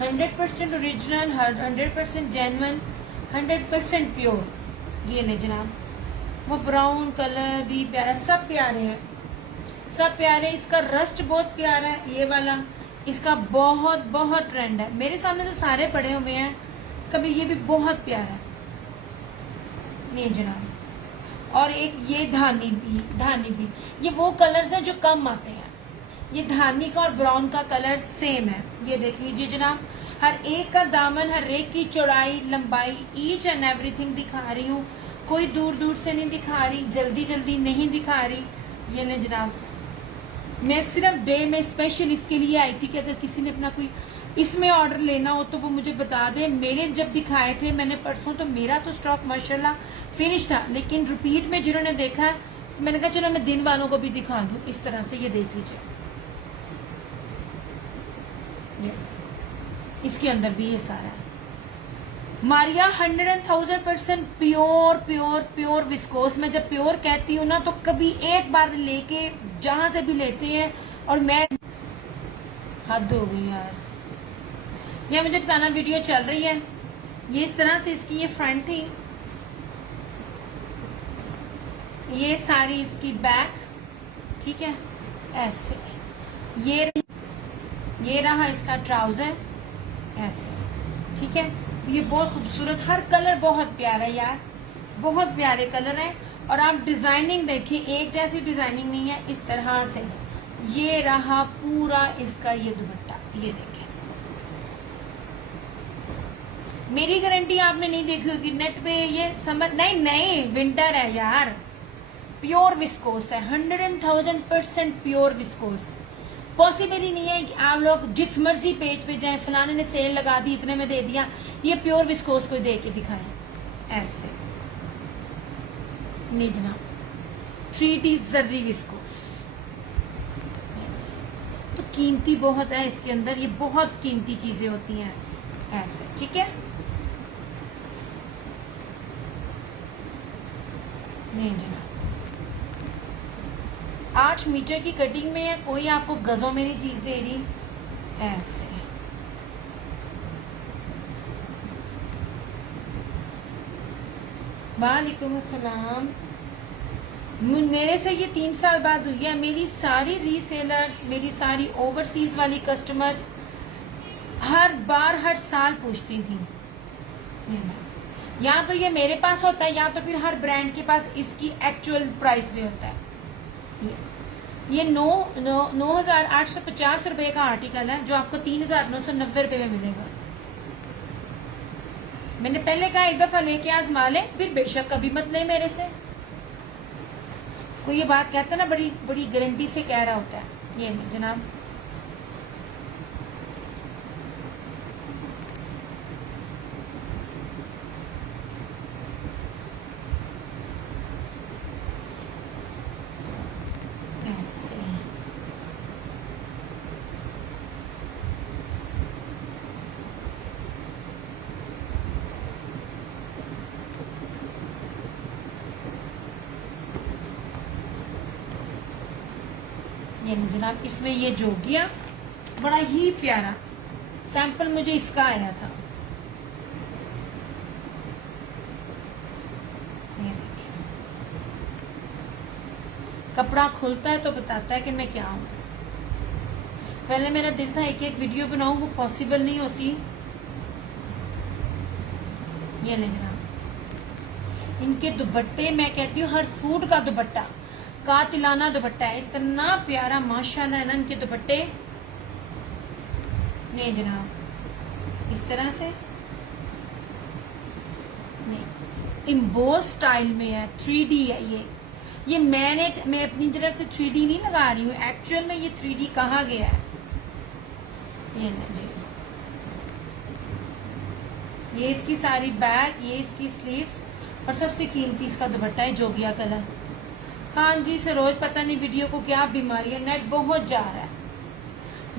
Hundred % original, 100% genuine, 100% pure. ये ले जनाब, वो ब्राउन कलर भी प्यारा, सब प्यारे हैं, सब प्यारे। इसका रस्ट बहुत प्यारा है, ये वाला इसका बहुत बहुत ट्रेंड है। मेरे सामने तो सारे पड़े हुए हैं, इसका भी ये भी बहुत प्यारा है। ये जनाब, और एक ये धानी भी, ये वो कलर्स हैं जो कम आते हैं। ये धानी का और ब्राउन का कलर सेम है। ये देख लीजिए जनाब, हर एक का दामन, हर एक की चौड़ाई, लंबाई, ईच एंड एवरीथिंग दिखा रही हूँ। कोई दूर दूर से नहीं दिखा रही, जल्दी जल्दी नहीं दिखा रही। ये ले जनाब, मैं सिर्फ डे में स्पेशल इसके लिए आई थी कि अगर किसी ने अपना कोई इसमें ऑर्डर लेना हो तो वो मुझे बता दे। मेरे जब दिखाए थे मैंने परसों, तो मेरा तो स्टॉक माशाल्लाह फिनिश था, लेकिन रिपीट में जिन्होंने देखा है, मैंने कहा चलो मैं दिन वालों को भी दिखा दूं। इस तरह से ये देख लीजिए, इसके अंदर भी ये सारा है। Maria 100,000% pure pure pure viscous. मैं जब प्योर कहती हूँ ना, तो कभी एक बार लेके जहां से भी लेते हैं, और मैं हद हो गई यार। ये मुझे बताना, वीडियो चल रही है। ये इस तरह से इसकी ये फ्रंट थी, ये सारी इसकी बैक, ठीक है ऐसे। ये रहा इसका ट्राउजर ऐसे, ठीक है। ये बहुत खूबसूरत, हर कलर बहुत प्यारा है यार, बहुत प्यारे कलर है। और आप डिजाइनिंग देखिए, एक जैसी डिजाइनिंग नहीं है, इस तरह से। ये रहा पूरा इसका ये दुपट्टा, ये देखिए। मेरी गारंटी आपने नहीं देखी होगी नेट पे, ये समर नहीं विंटर है यार। प्योर विस्कोस है, 100,000% प्योर विस्कोस। पॉसिबल ही नहीं है कि आप लोग जिस मर्जी पेज पे जाएं, फलाने ने सेल लगा दी, इतने में दे दिया। ये प्योर विस्कोस को दे के दिखाएं ऐसे। नहीं जनाब, 3D जर्री विस्कोस, तो कीमती बहुत है इसके अंदर, ये बहुत कीमती चीजें होती हैं ऐसे, ठीक है। नहीं जनाब, 8 मीटर की कटिंग में है, कोई आपको गजों में नहीं चीज दे रही ऐसे। वालेकुम अस्सलाम। मेरे से ये 3 साल बाद हुई है। मेरी सारी रीसेलर्स, मेरी सारी ओवरसीज वाली कस्टमर्स हर बार हर साल पूछती थी। या तो ये मेरे पास होता है, या तो फिर हर ब्रांड के पास इसकी एक्चुअल प्राइस भी होता है। ये 9,850 रुपए का आर्टिकल है, जो आपको 3,990 रुपए में मिलेगा। मैंने पहले कहा एक दफा लेके आजमा ले, फिर बेशक कभी मत ले मेरे से। कोई ये बात कहता है ना, बड़ी बड़ी गारंटी से कह रहा होता है। ये जनाब, ये जनाब, इसमें ये जोगिया बड़ा ही प्यारा सैंपल मुझे इसका आया था। ये देखिए, कपड़ा खुलता है तो बताता है कि मैं क्या हूं। पहले मेरा दिल था एक एक वीडियो बनाऊं, वो पॉसिबल नहीं होती। ये ले जनाब, इनके दुपट्टे, मैं कहती हूँ हर सूट का दुपट्टा कातिलाना दुपट्टा है, इतना प्यारा माशाल्लाह है ना इनके दुपट्टे। नहीं जनाब, इस तरह से इम्बोस स्टाइल में है, 3D है ये मैं अपनी तरफ से 3D नहीं लगा रही हूँ, एक्चुअल में ये 3D कहाँ गया है। ये जी, ये इसकी सारी बैक, ये इसकी स्लीव्स और सबसे कीमती इसका दुपट्टा है जोगिया कलर। हाँ जी सरोज, पता नहीं वीडियो को क्या बीमारी है, नेट बहुत जा रहा है।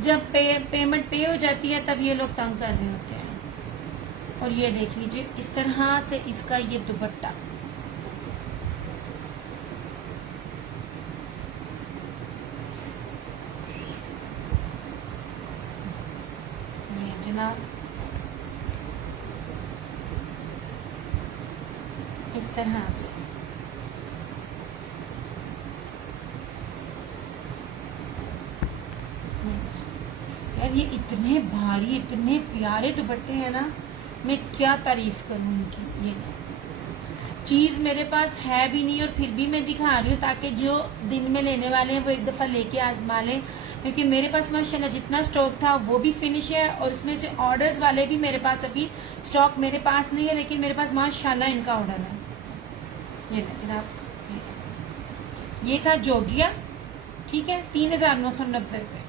जब पेमेंट पे हो जाती है तब ये लोग तंग कर रहे होते हैं। और ये देख लीजिए इस तरह से इसका ये दुपट्टा, ये जनाब इस तरह से। यार ये इतने भारी, इतने प्यारे दुपट्टे हैं ना, मैं क्या तारीफ करूं उनकी। ये चीज मेरे पास है भी नहीं और फिर भी मैं दिखा रही हूँ ताकि जो दिन में लेने वाले हैं वो एक दफा लेके आजमा लें, क्योंकि मेरे पास माशाल्लाह जितना स्टॉक था वो भी फिनिश है और उसमें से ऑर्डर्स वाले भी मेरे पास अभी स्टॉक मेरे पास नहीं है, लेकिन मेरे पास माशाल्लाह इनका ऑर्डर है। ये जनाब, ये था जोगिया, ठीक है, 3990 रुपए।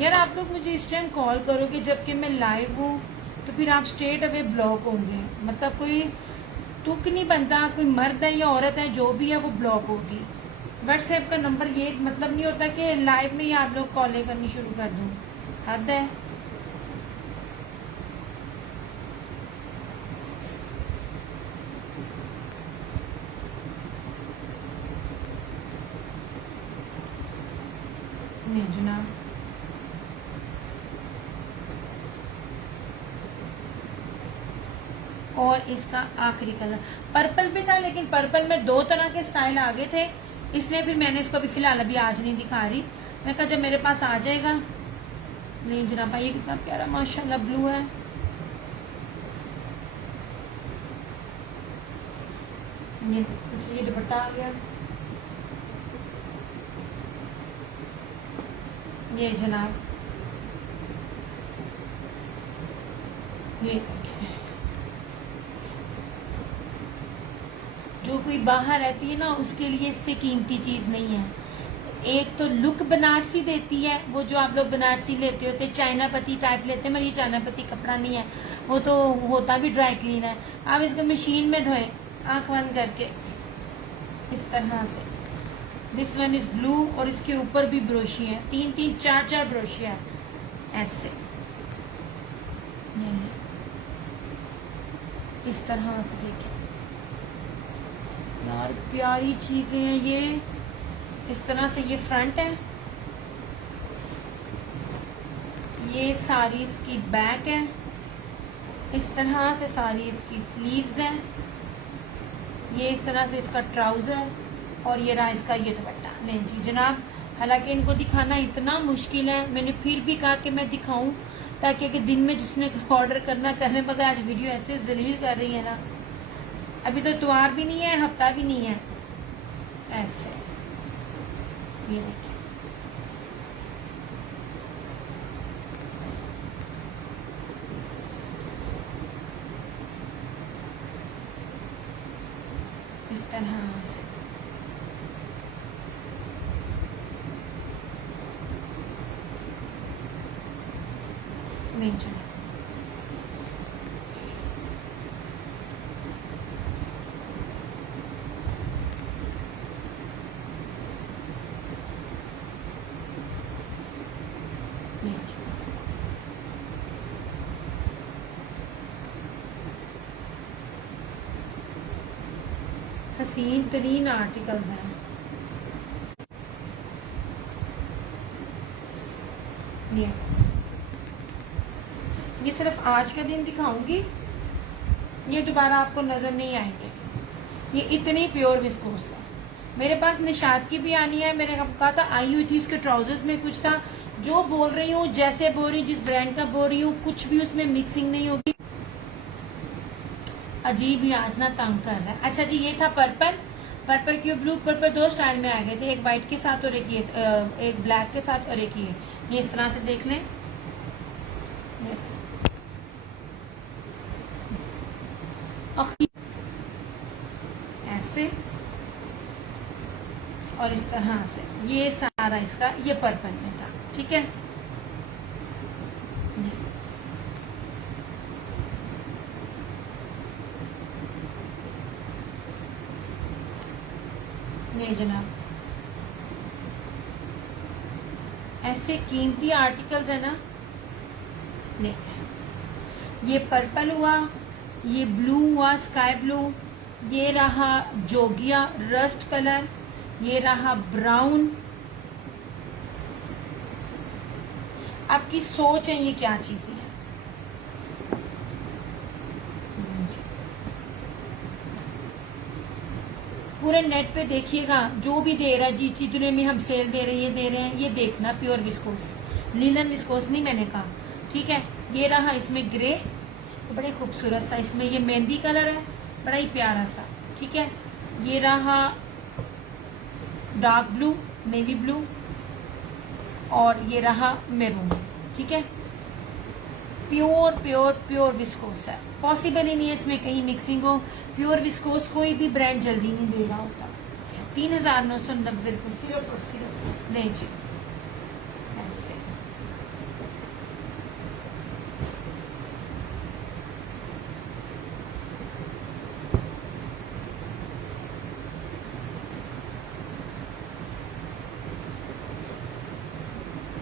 यार आप लोग मुझे इस टाइम कॉल करोगे जबकि मैं लाइव हूँ तो फिर आप स्ट्रेट अवे ब्लॉक होंगे, मतलब कोई तुक नहीं बनता, कोई मर्द है या औरत है जो भी है वो ब्लॉक होगी। व्हाट्सएप का नंबर ये मतलब नहीं होता कि लाइव में ही आप लोग कॉलें करनी शुरू कर दूँ, हद है। नहीं जनाब, और इसका आखिरी कलर पर्पल भी था, लेकिन पर्पल में 2 तरह के स्टाइल आ गए थे, इसलिए फिर मैंने इसको अभी फिलहाल अभी आज नहीं दिखा रही। मैं कहा जब मेरे पास आ जाएगा। नहीं जनाब, ये कितना प्यारा माशाल्लाह ब्लू है। ये दुपट्टा आ गया। ये जनाब, ये जो कोई बाहर रहती है ना उसके लिए इससे कीमती चीज नहीं है। एक तो लुक बनारसी देती है, वो जो आप लोग बनारसी लेते होते चाइना पत्ती टाइप लेते हैं, मगर ये चाइना पत्ती कपड़ा नहीं है, वो तो होता भी ड्राई क्लीन है। आप इसको मशीन में धोएं आंख बंद करके इस तरह से। दिस वन इज ब्लू और इसके ऊपर भी ब्रोशी है, 3-3 4-4 ब्रोशिया ऐसे इस तरह से। देखें यार प्यारी चीजें हैं ये, इस तरह से। ये फ्रंट है, ये सारी इसकी बैक है, इस तरह से सारी इसकी स्लीव्स हैं, ये इस तरह से इसका ट्राउजर और ये रहा इसका ये दुपट्टा। नहीं जी जनाब, हालांकि इनको दिखाना इतना मुश्किल है, मैंने फिर भी कहा कि मैं दिखाऊं ताकि दिन में जिसने ऑर्डर करना करे, मगर आज वीडियो ऐसे जलील कर रही है ना, अभी तो इतवार भी नहीं है, हफ्ता भी नहीं है, ऐसे। ये देखिए इस तरह से। नहीं चलो, हसीन तरीन आर्टिकल्स हैं। ये सिर्फ आज का दिन दिखाऊंगी, ये दोबारा आपको नजर नहीं आएंगे। ये इतनी प्योर विस्कोस है। मेरे पास निशात की भी आनी है, मैंने कहा था आई हुई थी, उसके ट्राउजर्स में कुछ था। जो बोल रही हूँ, जैसे बोल रही हूँ, जिस ब्रांड का बोल रही हूँ, कुछ भी उसमें मिक्सिंग नहीं होगी। अजीब ही आज ना तंग कर रहा है। अच्छा जी, ये था पर्पल, पर्पल क्यों ब्लू, पर्पल दो स्टाइल में आ गए थे, एक व्हाइट के साथ और एक ब्लैक के साथ और एक ये इस तरह से देख लें। ऐसे और इस तरह से, ये सारा इसका ये पर्पल में था। ठीक है, नहीं जनाब, ऐसे कीमती आर्टिकल्स है ना। नहीं, ये पर्पल हुआ, ये ब्लू हुआ, स्काई ब्लू, ये रहा जोगिया रस्ट कलर, ये रहा ब्राउन। आपकी सोच है ये क्या चीजें हैं। पूरे नेट पे देखिएगा, जो भी दे रहा है, जितने में हम सेल दे रहे हैं, ये देखना प्योर विस्कोस, लीलन विस्कोस नहीं मैंने कहा। ठीक है, ये रहा इसमें ग्रे, बड़े खूबसूरत सा, इसमें ये मेहंदी कलर है, बड़ा ही प्यारा सा। ठीक है, ये रहा डार्क ब्लू, नेवी ब्लू, और ये रहा मेरून। ठीक है, प्योर प्योर प्योर विस्कोस है, पॉसिबल ही नहीं है इसमें कहीं मिक्सिंग हो। प्योर विस्कोस कोई भी ब्रांड जल्दी नहीं दे रहा होता। 3990 रुपये सिर्फ और सिर्फ। नहीं जी, ऐसे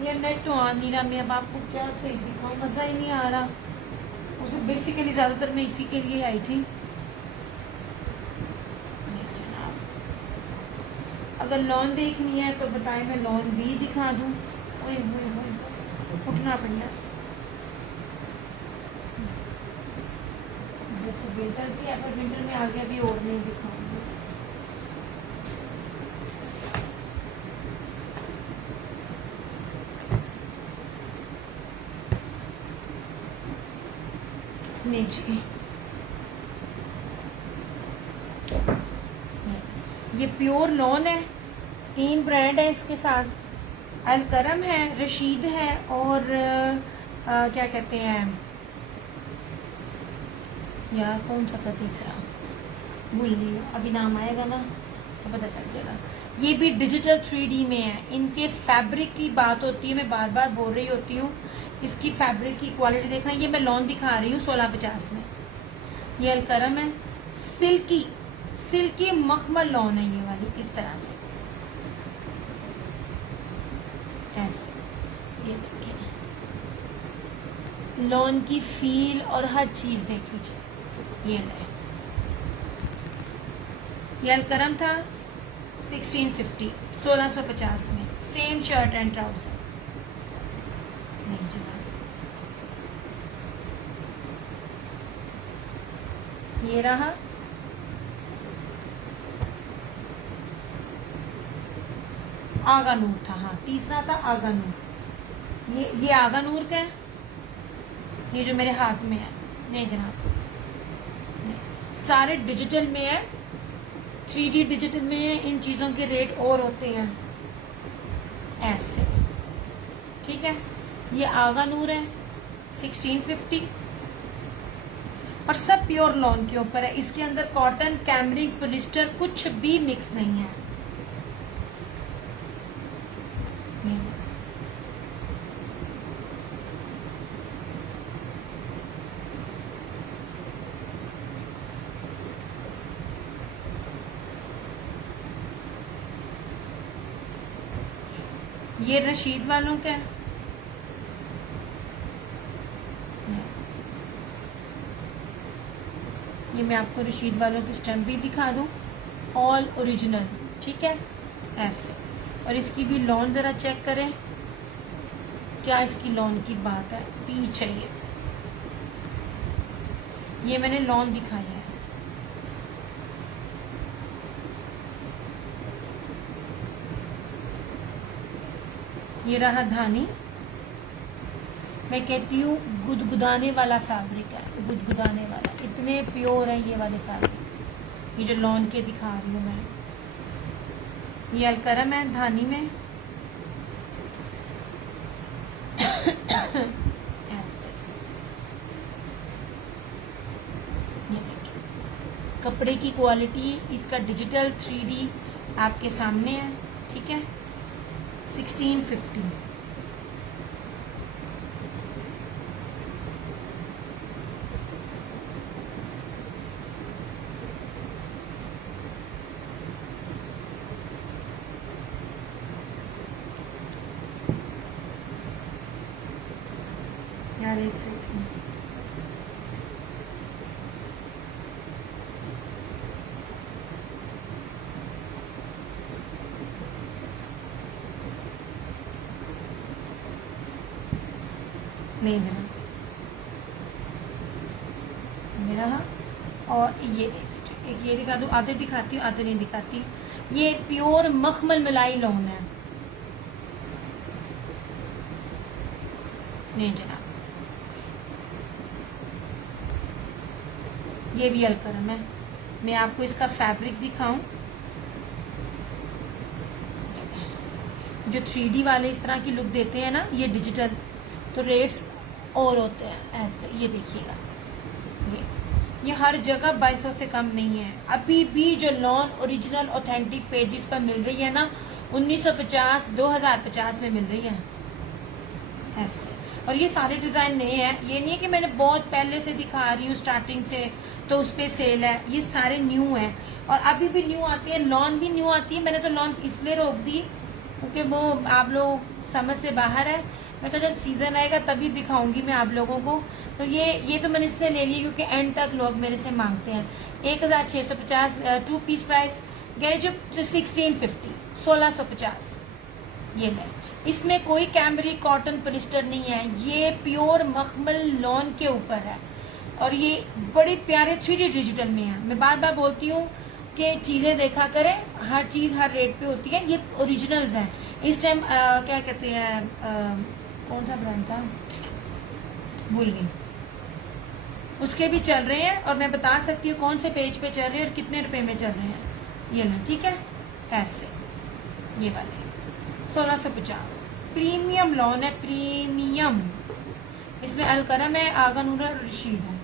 ये नेट तो आ नहीं रहा, मैं अब आपको क्या सही दिखाऊं, मजा ही नहीं आ रहा। उसे बेसिकली ज्यादातर मैं इसी के लिए आई थी। अगर लॉन देखनी है तो बताएं, मैं लॉन भी दिखा दूं। ओए होए होए, उठना पड़ना। जैसे विंटर की है, पर विंटर में आगे भी और नहीं दिखाऊंगी। नहीं जी, ये प्योर लॉन है, 3 ब्रांड है इसके साथ, अलकरम है, रशीद है, और क्या कहते हैं यार, कौन सा था तीसरा, भूल गई, अभी नाम आएगा ना तो पता चल जाएगा। ये भी डिजिटल 3D में है। इनके फैब्रिक की बात होती है, मैं बार बार बोल रही होती हूँ, इसकी फैब्रिक की क्वालिटी देखना। ये मैं लॉन दिखा रही हूँ 1650 में। ये अलकरम है, सिल्की सिल्की मखमल लॉन है ये वाली, इस तरह से ऐसे। ये देखिए, लॉन की फील और हर चीज देख लीजिए। ये ले, ये अलकरम था 1650, 1650 में, सेम शर्ट एंड ट्राउजर। नहीं जनाब, ये रहा आगा नूर था, हाँ तीसरा था आगा नूर। ये आगा नूर का है, ये जो मेरे हाथ में है। नहीं जनाब, नहीं। सारे डिजिटल में है, 3D डिजिटल में है। इन चीजों के रेट और होते हैं ऐसे। ठीक है, ये आगा नूर है 1650, और सब प्योर लॉन के ऊपर है। इसके अंदर कॉटन, कैमरिक, पोलिस्टर कुछ भी मिक्स नहीं है। ये रशीद वालों का है। ये मैं आपको रशीद वालों की स्टैम्प भी दिखा दूं, ऑल ओरिजिनल, ठीक है ऐसे। और इसकी भी लॉन ज़रा चेक करें, क्या इसकी लॉन की बात है, पीच है ये मैंने लॉन दिखाई है। ये रहा धानी, मैं कहती हूँ गुदगुदाने वाला फैब्रिक है, गुदगुदाने वाला, इतने प्योर है ये वाले फैब्रिक। ये जो लॉन के दिखा रही हूँ मैं, ये अलकरम है धानी में ऐसे। ये देखिए कपड़े की क्वालिटी, इसका डिजिटल 3D आपके सामने है, ठीक है 1650। यार एक सेकंड, नहीं जना मेरा। और ये देख लीजिए, एक ये दिखा दूँ, आधे दिखाती हूँ आधे नहीं दिखाती। ये प्योर मखमल मलाई लॉन है, नहीं जनाब ये भी अलकरम है। मैं आपको इसका फैब्रिक दिखाऊं, जो 3D वाले इस तरह की लुक देते हैं ना, ये डिजिटल तो रेट्स और होते हैं ऐसे। ये देखिएगा, ये हर जगह 2200 से कम नहीं है। अभी भी जो लॉन ओरिजिनल ऑथेंटिक पेजेस पर मिल रही है ना, 1950 2050 में मिल रही है ऐसे। और ये सारे डिजाइन नए हैं, ये नहीं है कि मैंने बहुत पहले से दिखा रही हूँ स्टार्टिंग से तो उस पे सेल है, ये सारे न्यू हैं और अभी भी न्यू आती है। लॉन भी न्यू आती है, मैंने तो लॉन इसलिए रोक दी क्योंकि वो आप लोग समझ से बाहर है। मैं तो जब सीजन आएगा तभी दिखाऊंगी मैं आप लोगों को। तो ये तो मैंने इसलिए ले ली क्योंकि एंड तक लोग मेरे से मांगते हैं। 1650 2 पीस प्राइस, गैरेज 1650 1650 ये है। इसमें कोई कैमरी कॉटन पॉलिस्टर नहीं है, ये प्योर मखमल लॉन के ऊपर है और ये बड़े प्यारे 3D डिजिटल में है। मैं बार बार बोलती हूँ कि चीजें देखा करें, हर चीज हर रेट पे होती है। ये ओरिजिनल्स हैं। इस टाइम क्या कहते हैं, कौन सा ब्रांड था भूल गई, उसके भी चल रहे हैं और मैं बता सकती हूँ कौन से पेज पे चल रहे हैं और कितने रुपए में चल रहे हैं। ये लो, ठीक है ऐसे, ये वाले 1650 प्रीमियम लॉन है, प्रीमियम। इसमें अलकरम है, आगा नूर और रशीद है।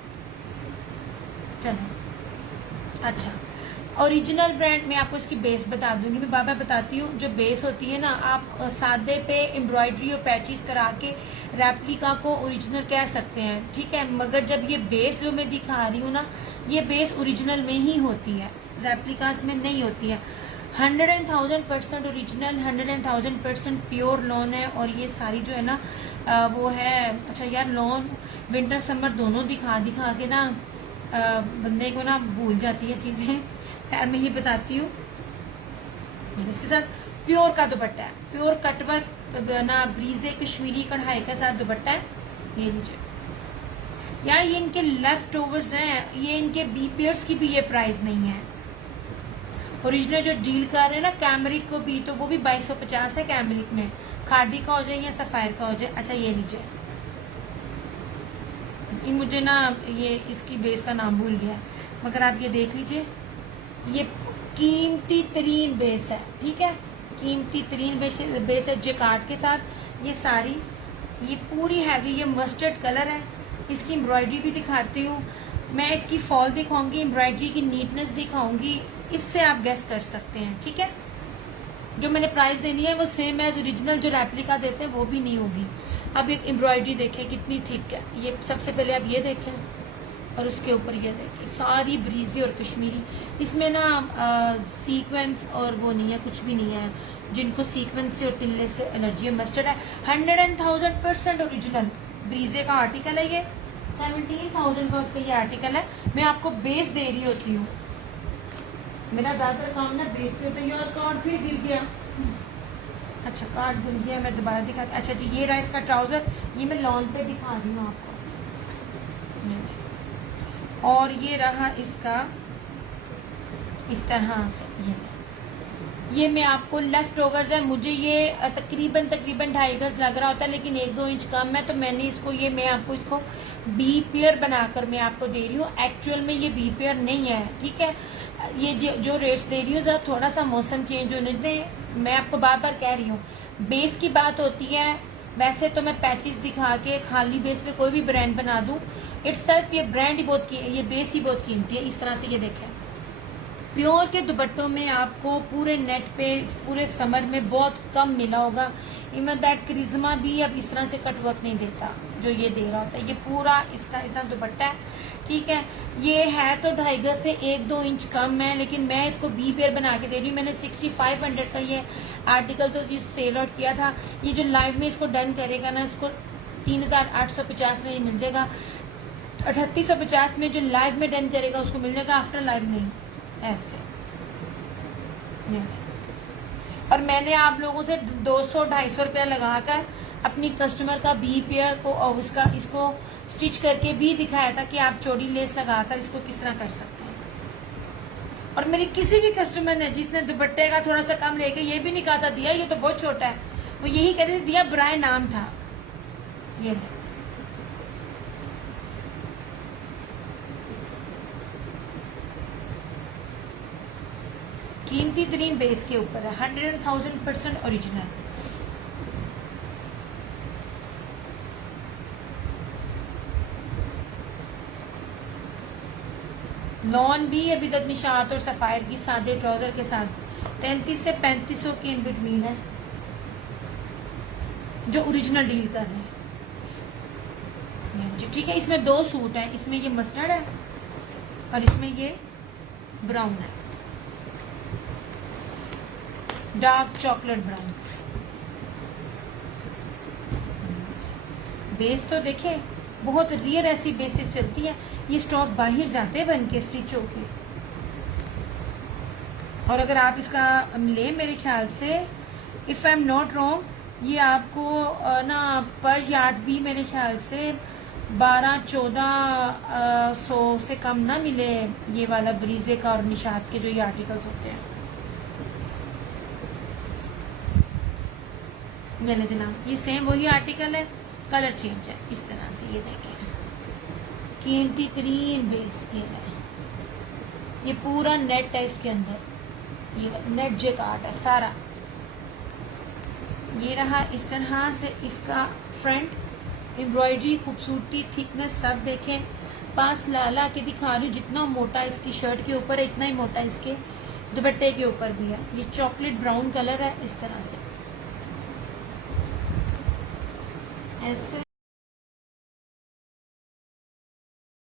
चलो अच्छा, ओरिजिनल ब्रांड में आपको इसकी बेस बता दूंगी। मैं बार बार बताती हूँ, जो बेस होती है ना, आप सादे पे एम्ब्रॉयडरी और पैचेस करा के रेप्लिका को ओरिजिनल कह सकते हैं, ठीक है। मगर जब ये बेस जो मैं दिखा रही हूँ ना, ये बेस ओरिजिनल में ही होती है, रेप्लिकास में नहीं होती है। 100,000% ओरिजिनल, 100,000% प्योर लॉन है। और ये सारी जो है ना वो है, अच्छा यार लॉन विंटर समर दोनों दिखा के ना बंदे को ना भूल जाती है चीजें। खैर मैं ही बताती हूँ। इसके साथ प्योर का दुपट्टा है, प्योर कटवर्क ना ब्रीजे कश्मीरी कढ़ाई के साथ दुपट्टा है। ये लीजिए यार, ये इनके लेफ्ट ओवर्स हैं, ये इनके बी पेयर्स की भी ये प्राइस नहीं है। ओरिजिनल जो डील कर रहे हैं ना कैमरिक को भी, तो वो भी 2250 है कैमरिक में, खादी का हो जाए या सफायर का हो जाए। अच्छा ये लीजिए, मुझे ना ये इसकी बेस का नाम भूल गया, मगर आप ये देख लीजिए, ये कीमती तरीन बेस है, ठीक है, कीमती तरीन बेस है जेकार्ड के साथ। ये सारी ये पूरी हैवी, ये मस्टर्ड कलर है। इसकी एम्ब्रॉयडरी भी दिखाती हूँ मैं, इसकी फॉल दिखाऊंगी, एम्ब्रॉयडरी की नीटनेस दिखाऊंगी, इससे आप गेस कर सकते हैं, ठीक है। जो मैंने प्राइस देनी है वो सेम एज ओरिजिनल जो रेप्लिका देते हैं वो भी नहीं होगी। अब एक एम्ब्रॉयडरी देखें कितनी थिक है, ये सबसे पहले आप ये देखें और उसके ऊपर ये देखें, सारी ब्रीजी और कश्मीरी। इसमें ना सीक्वेंस और वो नहीं है, कुछ भी नहीं है। जिनको सीक्वेंस से और तिल्ले से एलर्जी है, मस्टर्ड है। 100,000% ओरिजिनल ब्रीजे का आर्टिकल है ये, 17,000 का उसका ये आर्टिकल है। मैं आपको बेस दे रही होती हूँ, मेरा ज्यादातर काम ना बेस पे होता है। और कार्ड फिर गिर गया। अच्छा कार्ड गिर गया, मैं दोबारा दिखाती। अच्छा जी ये रहा इसका ट्राउजर, ये मैं लॉन पे दिखा रही हूँ आपको। और ये रहा इसका इस तरह से, ये मैं आपको लेफ्ट ओवर्स है, मुझे ये तकरीबन 2.5 गज लग रहा होता है, लेकिन 1-2 इंच कम है, तो मैंने इसको ये मैं आपको इसको बी पेयर बनाकर मैं आपको दे रही हूँ। एक्चुअल में ये बी पेयर नहीं है, ठीक है। ये जो रेट्स दे रही हूँ जरा थोड़ा सा मौसम चेंज होने दें। मैं आपको बार बार कह रही हूँ, बेस की बात होती है। वैसे तो मैं पैचेस दिखा के खाली बेस पे कोई भी ब्रांड बना दूं, इटसेल्फ ये ब्रांड ही बहुत ये बेस ही बहुत कीमती है। इस तरह से ये देखें, प्योर के दुपट्टों में आपको पूरे नेट पे पूरे समर में बहुत कम मिला होगा। इवन दैट क्रिज्मा भी अब इस तरह से कट वर्क नहीं देता जो ये दे रहा होता है। ये पूरा इसका इतना दुपट्टा है, ठीक है। ये है तो 2.5 गज से 1-2 इंच कम है, लेकिन मैं इसको बी पेयर बना के दे रही हूँ। मैंने 6500 का ये आर्टिकल तो ये सेल आउट किया था। ये जो लाइव में इसको डन करेगा ना, इसको 3850 में ही मिल जाएगा। 3850 में जो लाइव में डन करेगा उसको मिल जाएगा, आफ्टर लाइव नहीं ऐसे। और मैंने आप लोगों से 200-250 रुपया लगाकर अपनी कस्टमर का बी पेयर को और उसका इसको स्टिच करके भी दिखाया था कि आप चौड़ी लेस लगाकर इसको किस तरह कर सकते हैं। और मेरे किसी भी कस्टमर ने जिसने दुपट्टे का थोड़ा सा कम लेके ये भी नहीं कहा था दिया ये तो बहुत छोटा है, वो यही कहते थे दिया बुराए नाम था। ये कीमती तरीन बेस के ऊपर है, 100,000% ओरिजिनल। लॉन भी अभी तक निशात और सफायर की सादे ट्राउजर के साथ 33 से 3500 के इन बिटवीन है, जो ओरिजिनल डील कर रहे हैं जी, ठीक है। इसमें 2 सूट हैं, इसमें ये मस्टर्ड है और इसमें ये ब्राउन है, डार्क चॉकलेट ब्राउन। बेस तो देखें, बहुत रेयर ऐसी बेसिस चलती है, ये स्टॉक बाहर जाते हैं बन के स्टिच होके। और अगर आप इसका ले मेरे ख्याल से if I am not wrong, ये आपको ना पर यार्ड भी मेरे ख्याल से 12-1400 से कम ना मिले, ये वाला ब्रीजे का और निशात के जो ये आर्टिकल्स होते हैं। ले जनाब, ये सेम वही आर्टिकल है, कलर चेंज है इस तरह से। ये देखें कीमती तरीन बेस ये है, ये पूरा नेट है इसके अंदर, ये नेट जेकार्ड है सारा। ये रहा इस तरह से इसका फ्रंट, एम्ब्रॉयडरी, खूबसूरती, थिकनेस सब देखें। पास ला के दिखा रही हूँ, जितना मोटा इसकी शर्ट के ऊपर है इतना ही मोटा इसके दुपट्टे के ऊपर भी है। ये चॉकलेट ब्राउन कलर है इस तरह से ऐसे।